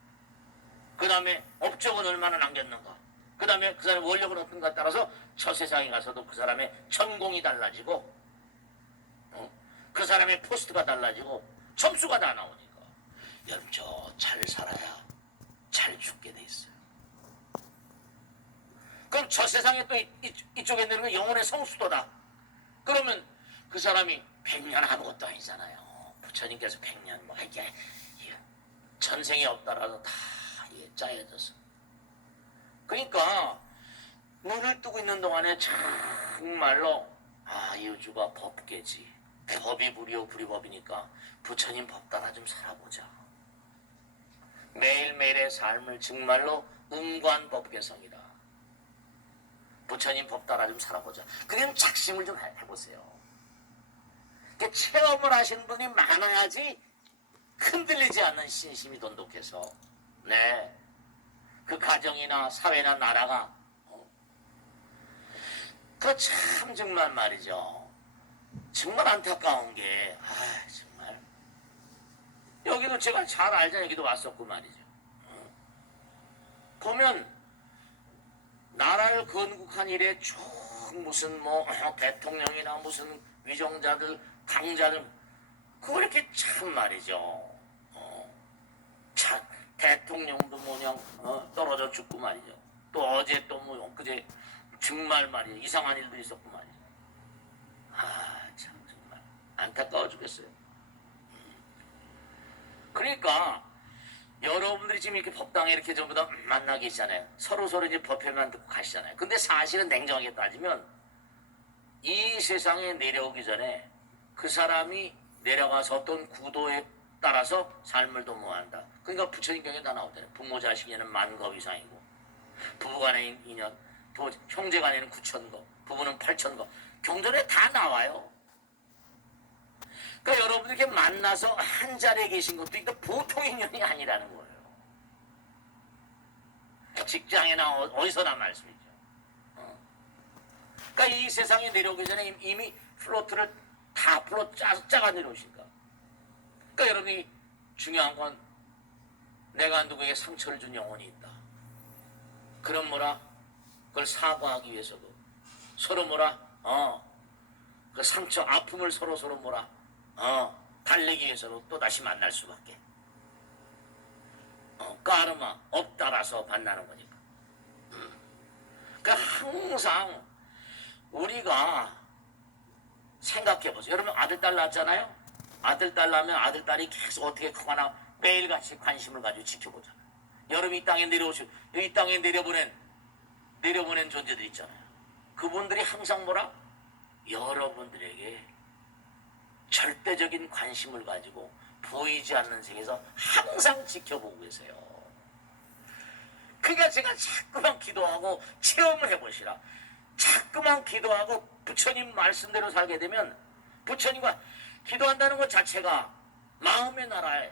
그 다음에 업적은 얼마나 남겼는가, 그 다음에 그 사람의 원력은 어떤가에 따라서 저 세상에 가서도 그 사람의 전공이 달라지고 그 사람의 포스트가 달라지고 점수가 다 나오니까 여러분 저 잘 살아야 잘 죽게 돼 있어요. 그럼 저 세상에 또 이쪽에 내는 건 영혼의 성수도다. 그러면 그 사람이 100년 아무것도 아니잖아요. 부처님께서 100년 뭐 이게 전생이 없다라도 다 짜여져서. 그러니까 눈을 뜨고 있는 동안에 정말로 이 우주가 법계지. 법이 불이요 불이 법이니까 부처님 법 따라 좀 살아보자. 매일매일의 삶을 정말로 음관법계성이다. 부처님 법 따라 좀 살아보자. 그냥 작심을 좀 해보세요. 체험을 하시는 분이 많아야지 흔들리지 않는 신심이 돈독해서 그 가정이나 사회나 나라가 그 참 정말 말이죠. 정말 안타까운 게 정말 여기도 제가 잘 알잖아요. 여기도 왔었고 말이죠. 보면 나라를 건국한 이래 쭉 무슨 뭐 대통령이나 무슨 위정자들 강자들 그거 이렇게 참 말이죠. 참 대통령도 뭐냐 떨어져 죽고 말이죠. 또 어제 또 뭐 엊그제 정말 말이야 이상한 일도 있었고 말이야. 아 참 정말 안타까워 죽겠어요. 그러니까 여러분들이 지금 이렇게 법당에 이렇게 전부 다 만나 계시잖아요. 서로 이제 법회만 듣고 가시잖아요. 근데 사실은 냉정하게 따지면 이 세상에 내려오기 전에 그 사람이 내려가서 어떤 구도에 따라서 삶을 도모한다. 그러니까 부처님 경에 다 나오잖아요. 부모 자식에는 10,000거 이상이고 부부간의 인연, 형제간에는 9,000거, 부부는 8,000거. 경전에 다 나와요. 그러니까 여러분들 이렇게 만나서 한 자리에 계신 것도 이게 보통 인연이 아니라는 거예요. 직장이나 어디서나 말씀이죠. 그러니까 이 세상에 내려오기 전에 이미 플로트를 다 짜가 내려오신다. 그러니까 여러분이 중요한 건 내가 누구에게 상처를 준 영혼이 있다. 그럼 뭐라? 그걸 사과하기 위해서도 서로 뭐라? 그 상처, 아픔을 서로 뭐라? 달래기 위해서도 또 다시 만날 수밖에. 까르마 업따라서 만나는 거니까. 그러니까 항상 우리가 생각해 보세요. 여러분 아들 딸 낳았잖아요. 아들 딸 낳으면 아들 딸이 계속 어떻게 크거나 매일같이 관심을 가지고 지켜보잖아요. 여러분 이 땅에 이 땅에 내려보낸 존재들 있잖아요. 그분들이 항상 뭐라? 여러분들에게 절대적인 관심을 가지고 보이지 않는 세계에서 항상 지켜보고 계세요. 그러니까 제가 자꾸만 기도하고 체험을 해보시라. 자꾸만 기도하고 부처님 말씀대로 살게 되면 부처님과 기도한다는 것 자체가 마음의 나라의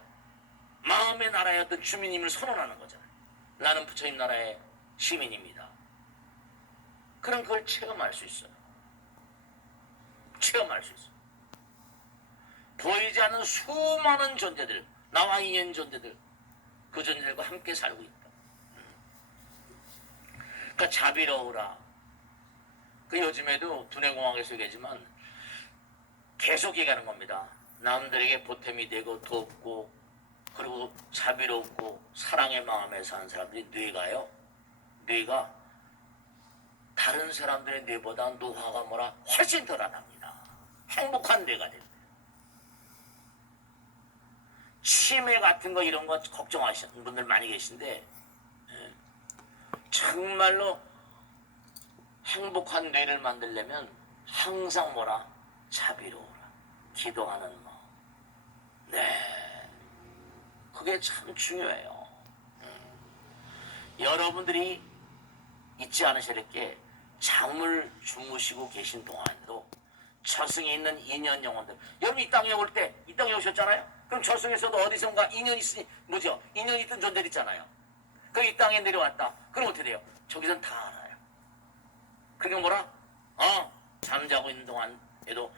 어떤 주민임을 선언하는 거잖아요. 나는 부처님 나라의 시민입니다. 그럼 그걸 체험할 수 있어요. 체험할 수 있어요. 보이지 않는 수많은 존재들, 나와 인연 존재들, 그 존재들과 함께 살고 있다. 그러니까 자비로우라. 그 요즘에도 두뇌공학에서 얘기하지만 계속 얘기하는 겁니다. 남들에게 보탬이 되고 돕고 그리고 자비롭고 사랑의 마음에 사는 사람들이 뇌가 다른 사람들의 뇌보다 노화가 뭐라 훨씬 덜하답니다. 행복한 뇌가 된다. 치매 같은 거 이런 거 걱정하시는 분들 많이 계신데 정말로 행복한 뇌를 만들려면 항상 뭐라? 자비로워라. 기도하는 마음. 네. 그게 참 중요해요. 여러분들이 잊지 않으셔야 할 게 잠을 주무시고 계신 동안에도 저승에 있는 인연 영혼들. 여러분 이 땅에 올 때, 이 땅에 오셨잖아요? 그럼 저승에서도 어디선가 인연이 있으니, 뭐죠? 인연이 있던 존재들 있잖아요. 그럼 이 땅에 내려왔다. 그럼 어떻게 돼요? 저기선 다 알아요. 그게 뭐라? 잠자고 있는 동안에도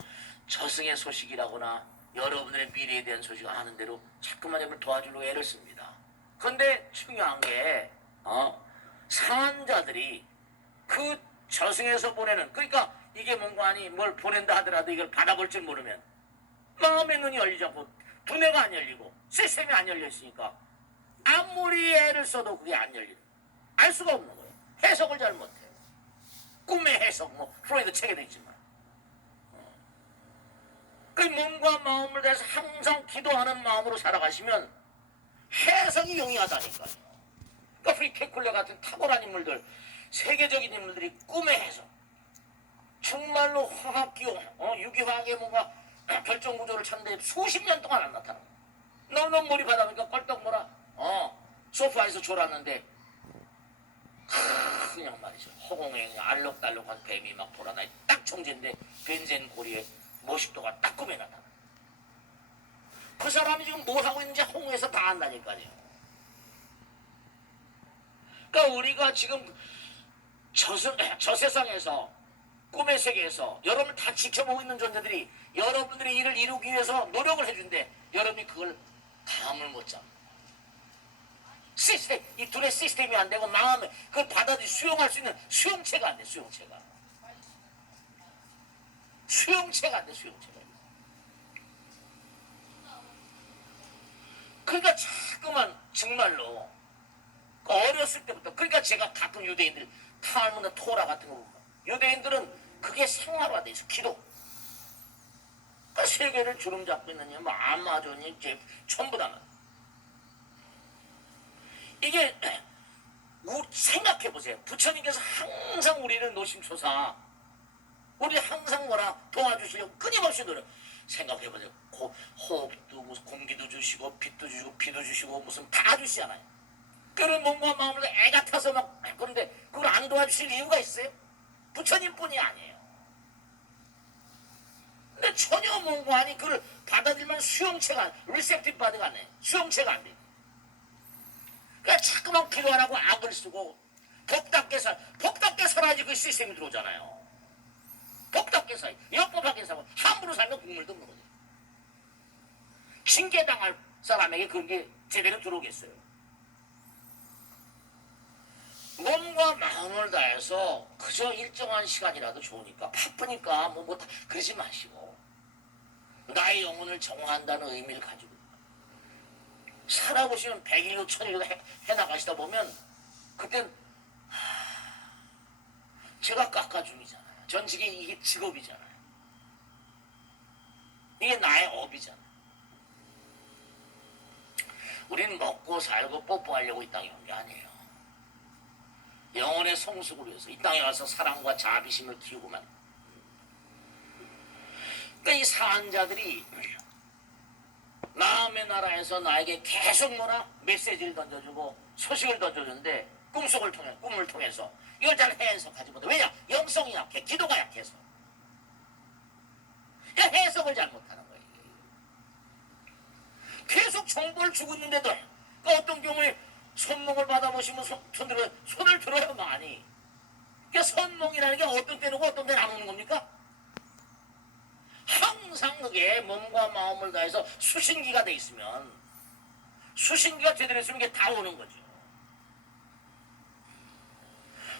저승의 소식이라거나 여러분들의 미래에 대한 소식을 아는 대로 자꾸만 여러분을 도와주려고 애를 씁니다. 그런데 중요한 게 상한 자들이 그 저승에서 보내는, 그러니까 이게 뭔가 아니 뭘 보낸다 하더라도 이걸 받아볼 줄 모르면 마음의 눈이 열리지 않고 두뇌가 안 열리고 시스템이 안 열려 있으니까 아무리 애를 써도 그게 안 열리는, 알 수가 없는 거예요. 해석을 잘 못해요. 꿈의 해석, 프로이드 책에도 있지만. 그 몸과 마음을 다해서 항상 기도하는 마음으로 살아가시면 해석이 용이하다니까요. 그러니까 프리케쿨레 같은 탁월한 인물들, 세계적인 인물들이 꿈의 해석, 정말로 화학기호, 유기화학의 뭔가 결정구조를 찾는데 수십 년 동안 안 나타나. 너무 몰입하다 보니까 껄떡 뭐라, 소파에서 졸았는데 그냥 말이죠. 허공에 알록달록한 뱀이 막 돌아다니 딱 정지인데 벤젠 고리에 모식도가 딱 꿈에 나타나. 그 사람이 지금 뭘 하고 있는지 홍에서 다 안다니까요. 그러니까 우리가 지금 저 세상에서 꿈의 세계에서 여러분을 다 지켜보고 있는 존재들이 여러분들의 일을 이루기 위해서 노력을 해준대. 여러분이 그걸 감을 못 잡아. 시스템, 이 둘의 시스템이 안 되고 마음을 그걸 받아들이 수용할 수 있는 수용체가 안 돼. 수용체가 안 돼. 수용체가. 그러니까 자꾸만 정말로 어렸을 때부터, 그러니까 그러니까 제가 가끔 유대인들 탈무드 토라 같은 거 보면 유대인들은 그게 생활화돼 있어. 기도. 그러니까 세계를 주름 잡고 있는 뭐 아마존이 전부 다 이게 생각해 보세요. 부처님께서 항상 우리를 노심초사 우리 항상 뭐라 도와주시려고 끊임없이 노력. 생각해 보세요. 호흡도 무슨 공기도 주시고 빛도 주시고 비도 주시고 무슨 다 주시잖아요. 그런 몸과 마음을 애 같아서 막 그런데 그걸 안 도와주실 이유가 있어요? 부처님뿐이 아니에요. 근데 전혀 뭔가 아니 그걸 받아들이면 수용체가 리셉티브 바드가 안 돼. 수용체가 안 돼. 그러니까 자꾸만 기도하라고 악을 쓰고 복답게 살아야지 그 시스템이 들어오잖아요. 복답게 살아 역법하게 살고 함부로 살면 국물도 없는 거죠. 징계당할 사람에게 그런 게 제대로 들어오겠어요. 몸과 마음을 다해서 그저 일정한 시간이라도 좋으니까 바쁘니까 뭐 그러지 마시고 나의 영혼을 정화한다는 의미를 가지고 살아보시면 100일도 1000일도 해나가시다 보면 그땐 제가 깎아줌이잖아요. 전직이 이게 직업이잖아요. 이게 나의 업이잖아요. 우리는 먹고 살고 뽀뽀하려고 이 땅에 온 게 아니에요. 영혼의 성숙을 위해서 이 땅에 와서 사랑과 자비심을 키우고만. 그러니까 이 사한자들이 마음의 나라에서 나에게 계속 뭐라 메시지를 던져주고 소식을 던져주는데 꿈을 통해서 이걸 잘 해석하지 못해. 왜냐? 영성이 약해. 기도가 약해서. 그러니까 해석을 잘 못하는 거예요. 계속 정보를 주고 있는데도 그러니까 어떤 경우에 선몽을 받아보시면 손을 들어요 많이. 그러니까 선몽이라는 게 어떤 때는 오고 어떤 때는 안 오는 겁니까? 항상 그게 몸과 마음을 다해서 수신기가 돼 있으면 수신기가 제대로 있으면 이게 다 오는 거죠.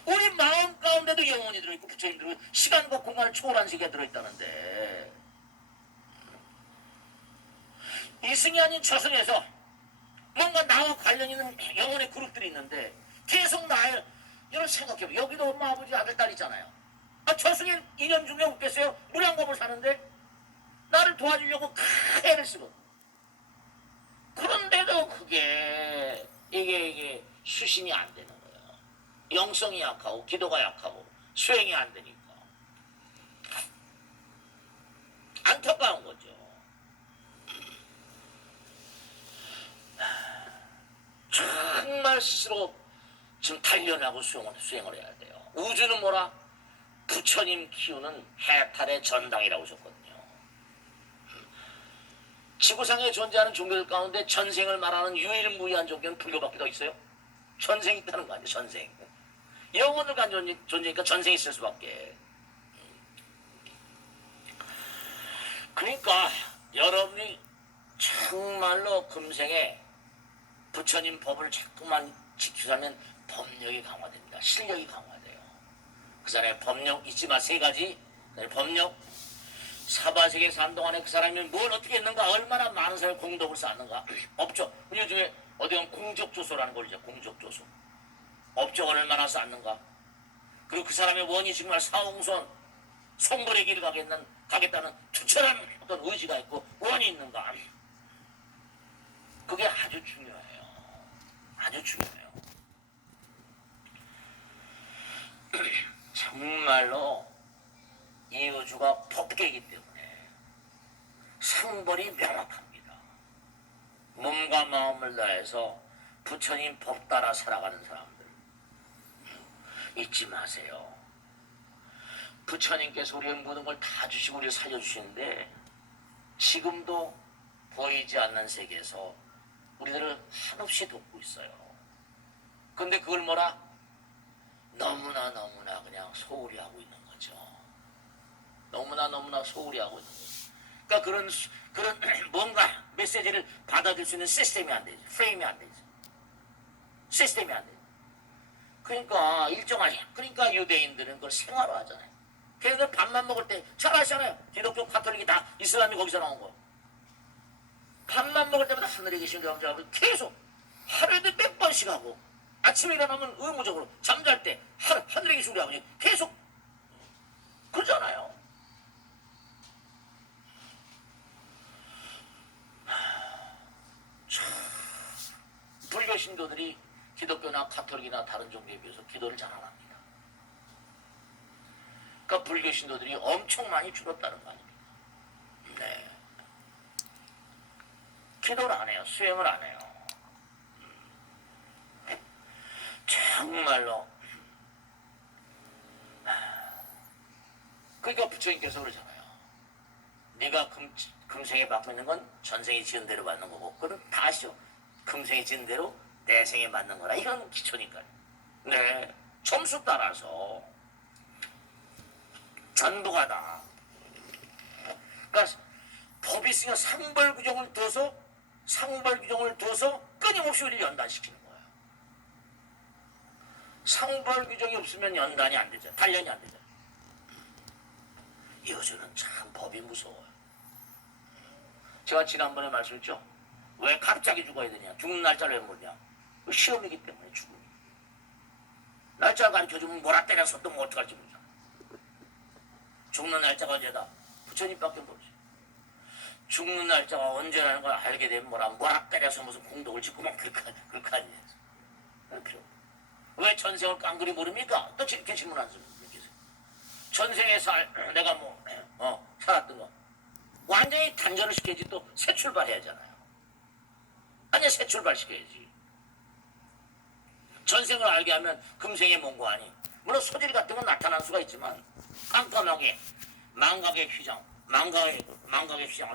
우리 마음 가운데도 영혼이 들어있고 부처님 들어있고 시간과 공간을 초월한 세계가 들어있다는데 이승이 아닌 저승에서 뭔가 나와 관련 있는 영혼의 그룹들이 있는데 계속 나를 여러분 생각해봐요. 여기도 엄마 아버지 아들 딸 있잖아요. 저승에 2년 중에 없겠어요? 무량겁을 사는데 나를 도와주려고 큰 애를 쓰고 그런데도 이게 수신이 안 되는 거예요. 영성이 약하고 기도가 약하고 수행이 안 되니까 안타까운 거죠. 정말 스스로 지금 단련하고 수행을 해야 돼요. 우주는 뭐라? 부처님 키우는 해탈의 전당이라고 하셨거든요. 지구상에 존재하는 종교들 가운데 전생을 말하는 유일무이한 종교는 불교밖에 더 있어요? 전생이 있다는 거 아니에요? 전생. 영혼을 가진 존재니까 전생이 있을 수밖에. 그러니까 여러분이 정말로 금생에 부처님 법을 자꾸만 지키자면 법력이 강화됩니다. 실력이 강화돼요. 그 사람의 법력 잊지 마. 3가지. 법력. 사바세계 산 동안에 그 사람이 뭘 어떻게 했는가, 얼마나 많은 사람의 공덕을 쌓았는가. 업적. 요즘에 어디 가면 공적조소라는 걸 이제 공적조소. 업적을 얼마나 쌓았는가. 그리고 그 사람의 원이 정말 사홍선, 성불의 길을 가겠다는 투철한 어떤 의지가 있고 원이 있는가. 그게 아주 중요해요. 아주 중요해요. 정말로 이 우주가 법계이기 때문에 상벌이 명확합니다. 몸과 마음을 다해서 부처님 법 따라 살아가는 사람들 잊지 마세요. 부처님께서 우리의 모든 걸 다 주시고 우리를 살려주시는데 지금도 보이지 않는 세계에서 우리들을 한없이 돕고 있어요. 근데 그걸 뭐라? 너무나 그냥 소홀히 하고 있는 거죠. 너무나 소홀히 하고 있는 거죠. 그러니까 그런 뭔가 메시지를 받아들일 수 있는 시스템이 안 되죠. 프레임이 안 되죠. 시스템이 안 되죠. 그러니까 그러니까 유대인들은 그걸 생활화하잖아요. 걔네들 밥만 먹을 때 잘 아시잖아요. 기독교, 가톨릭이 다 이슬람이 거기서 나온 거. 밥만 먹을 때마다 하늘에 계신 여러분 계속 하루에도 몇 번씩 하고 아침에 일어나면 의무적으로 잠잘 때 하늘에게 우리 아버지 계속 그러잖아요. 불교 신도들이 기독교나 가톨릭이나 다른 종교에 비해서 기도를 잘 안 합니다. 그러니까 불교 신도들이 엄청 많이 줄었다는 거 아닙니까? 네. 기도를 안 해요. 수행을 안 해요. 정말로. 그러니까 부처님께서 그러잖아요. 네가 금생에 받고 있는 건 전생에 지은 대로 받는 거고, 그건 다 아시죠? 금생에 지은 대로 내생에 맞는 거라. 이건 기초니까요. 네. 점수 따라서 전부가 다. 그러니까 법이 있으니까 상벌규정을 둬서 끊임없이 우리를 연단시키는 거예요. 상벌규정이 없으면 연단이 안 되죠. 단련이 안 되죠. 요즘은 참 법이 무서워요. 제가 지난번에 말씀했죠. 왜 갑자기 죽어야 되냐? 죽는 날짜를 왜 모르냐? 시험이기 때문에 죽음이. 날짜 가르쳐주면 뭐라 때려서 또 뭐 어떡할지 모르잖아. 죽는 날짜가 언제다? 부처님밖에 모르지. 죽는 날짜가 언제라는 걸 알게 되면 뭐라 때려서 무슨 공덕을 짓고 막 그렇게 하니. 그럴 필요 없고. 왜 전생을 깡그리 모릅니까? 또 이렇게 질문하는 분께서. 전생에 내가 살았던 거. 완전히 단절을 시켜야지 또 새 출발해야 하잖아요. 아니, 새 출발 시켜야지. 전생을 알게 하면 금생에 뭔고 하니. 물론 소질 같은 건 나타날 수가 있지만 깜깜하게 망각의 휘장을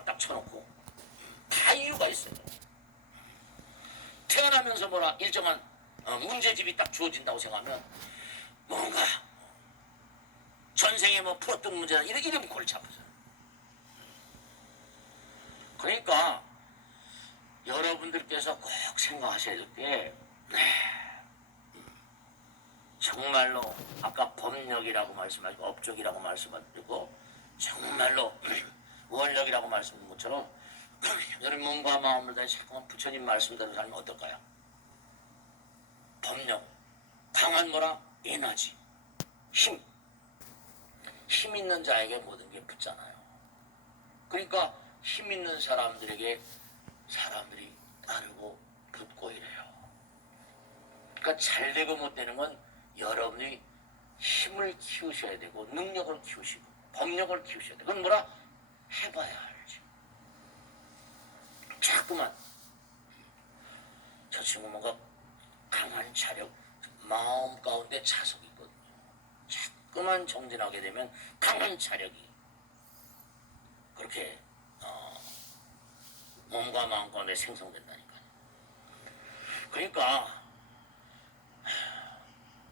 딱 쳐놓고 다 이유가 있어요. 태어나면서 일정한 문제집이 딱 주어진다고 생각하면 뭔가 전생에 풀었던 문제나 이름이 골치 아프죠. 그러니까 여러분들께서 꼭 생각하셔야 될 게 정말로 아까 법력이라고 말씀하시고 업적이라고 말씀하시고 정말로 원력이라고 말씀드린 것처럼 여러분 몸과 마음을 다해 자꾸만 부처님 말씀대로 살면 어떨까요? 법력, 강한 에너지, 힘 있는 자에게 모든 게 붙잖아요. 그러니까 힘 있는 사람들에게 사람들이 따르고 붙고 이래요. 그러니까 잘 되고 못 되는 건 여러분이 힘을 키우셔야 되고 능력을 키우시고 법력을 키우셔야 돼요. 그건 해봐야 알지. 자꾸만 저 친구 뭔가 강한 차력, 마음 가운데 자석이 있거든요. 자꾸만 정진하게 되면 강한 차력이 그렇게 몸과 마음 가운데 생성된다니까요. 그러니까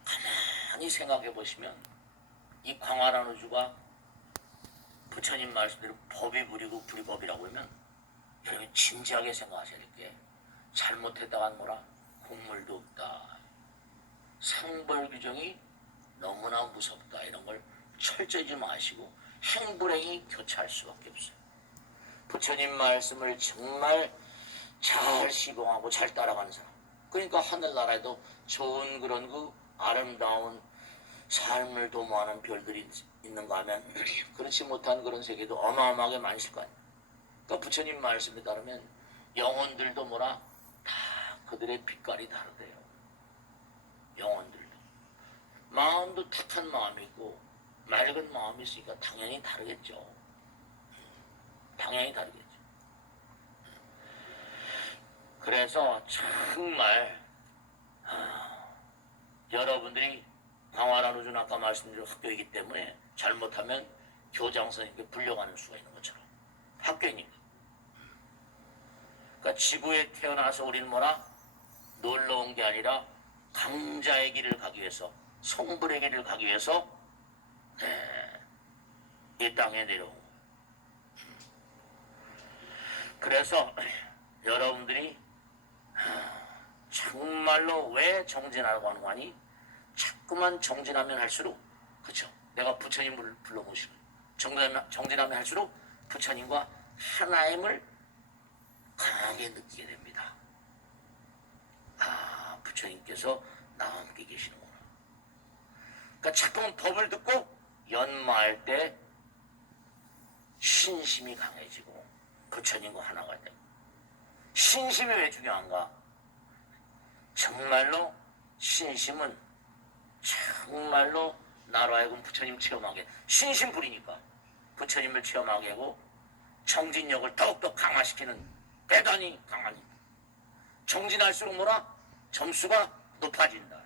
가만히 생각해 보시면 이 광활한 우주가 부처님 말씀대로 법이 불이고 불이법이라고 하면 여러분 진지하게 생각하셔야 될 게 잘못했다간 국물도 없다. 상벌규정이 너무나 무섭다. 이런 걸 철저히 좀 아시고 행불행이 교차할 수밖에 없어요. 부처님 말씀을 정말 잘 시봉하고 잘 따라가는 사람. 그러니까 하늘나라에도 좋은 그런 아름다운 삶을 도모하는 별들이 있는가 하면 그렇지 못한 그런 세계도 어마어마하게 많으실 거 아니에요. 그러니까 부처님 말씀에 따르면 영혼들도 다 그들의 빛깔이 다르대요. 영혼들도. 마음도 탁한 마음이 있고 맑은 마음이 있으니까 당연히 다르겠죠. 당연히 다르겠죠. 그래서 정말 여러분들이 광활한 우주는 아까 말씀드린 학교이기 때문에 잘못하면 교장 선생님께 불려가는 수가 있는 것처럼 학교니까. 그러니까 지구에 태어나서 우리는 놀러 온 게 아니라 강자의 길을 가기 위해서 성불의 길을 가기 위해서 이 땅에 내려온 거예요. 그래서 여러분들이 정말로 왜 정진하라고 하는 거 아니? 자꾸만 정진하면 할수록 그렇죠. 내가 부처님을 불러 모시고 정진하면 할수록 부처님과 하나임을 강하게 느끼게 됩니다. 부처님께서 나와 함께 계시는구나. 그러니까 자꾸만 법을 듣고 연마할 때 신심이 강해지고 부처님과 하나가 되고. 신심이 왜 중요한가? 정말로 신심은 정말로 나로 하여금 부처님 체험하게, 신심불이니까 부처님을 체험하게 하고 정진력을 더욱더 강화시키는 대단히 강한 힘. 정진할수록 뭐라? 점수가 높아진다.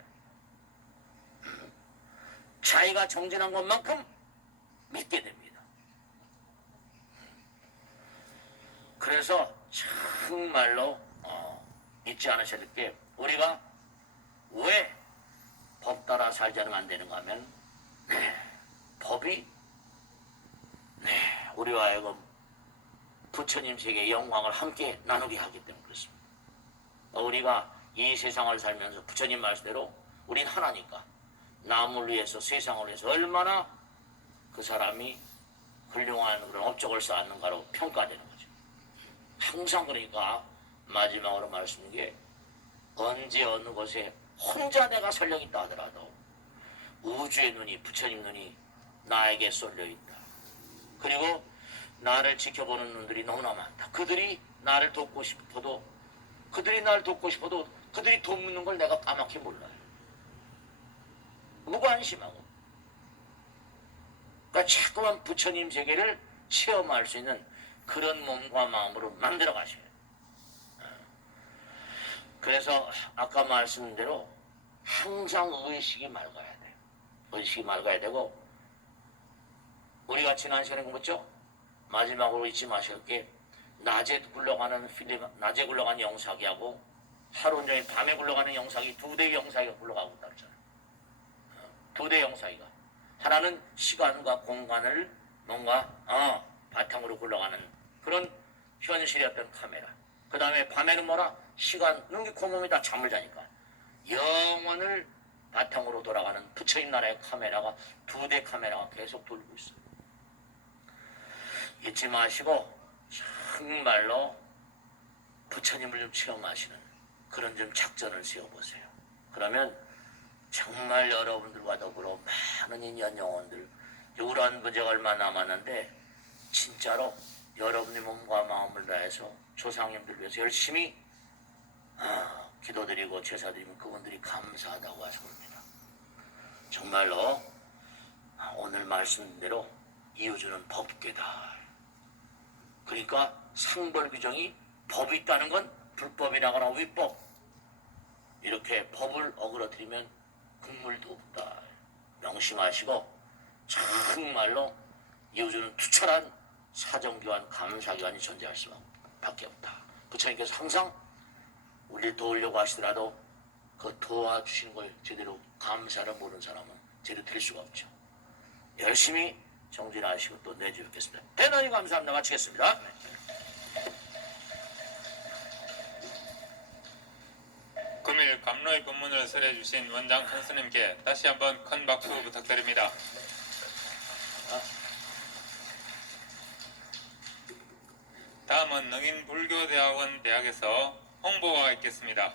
자기가 정진한 것만큼 믿게 됩니다. 그래서 정말로 잊지 않으셔야 될 게, 우리가 왜 법 따라 살지 않으면 안 되는가 하면, 법이 우리와 하여금 부처님 세계의 영광을 함께 나누게 하기 때문에 그렇습니다. 우리가 이 세상을 살면서 부처님 말씀대로 우린 하나니까 남을 위해서, 세상을 위해서 얼마나 그 사람이 훌륭한 그런 업적을 쌓았는가로 평가되는 거죠. 항상 그러니까 마지막으로 말씀드린 게, 언제 어느 곳에 혼자 내가 설령 있다 하더라도 우주의 눈이, 부처님 눈이 나에게 쏠려 있다. 그리고 나를 지켜보는 눈들이 너무나 많다. 그들이 나를 돕고 싶어도 그들이 돕는 걸 내가 까맣게 몰라요. 무관심하고. 그러니까 자꾸만 부처님 세계를 체험할 수 있는 그런 몸과 마음으로 만들어 가셔야 돼요. 그래서 아까 말씀드린 대로 항상 의식이 맑아야 돼요. 의식이 맑아야 되고, 우리가 지난 시간에 공부했죠? 마지막으로 잊지 마실 게, 낮에 굴러가는 영사기하고 하루 온종일 밤에 굴러가는 영사기, 두 대의 영사기가 굴러가고 있다 그랬잖아요. 두 대의 영사기가. 하나는 시간과 공간을 뭔가 바탕으로 굴러가는 그런 현실이었던 카메라. 그 다음에 밤에는 뭐라? 시간, 눈이 코 몸이 다 잠을 자니까 영원을 바탕으로 돌아가는 부처님 나라의 카메라가, 두 대 카메라가 계속 돌고 있어요. 잊지 마시고 정말로 부처님을 좀 체험하시는 그런 좀 작전을 세워보세요. 그러면 정말 여러분들과 더불어 많은 인연 영혼들, 우울한 문제가 얼마 남았는데 진짜로 여러분의 몸과 마음을 다해서 조상님들 위해서 열심히 기도드리고 제사드리면 그분들이 감사하다고 하십니다. 정말로 오늘 말씀대로 이우주는 법계다. 그러니까 상벌규정이 법이 있다는 건 불법이라거나 위법, 이렇게 법을 어그러뜨리면 국물도 없다. 명심하시고 정말로 이우주는 투철한 사정기관, 감사기관이 존재할 수밖에 없다. 부처님께서 항상 우리를 도우려고 하시더라도 그 도와주시는 걸 제대로 감사를 모르는 사람은 제대로 드릴 수가 없죠. 열심히 정진하시고 또 내주겠습니다. 대단히 감사합니다. 마치겠습니다. 금일 감로의 법문을 설해 주신 원장 큰 스님께 다시 한번 큰 박수 부탁드립니다. 다음은 능인불교대학원 대학에서 홍보가 있겠습니다.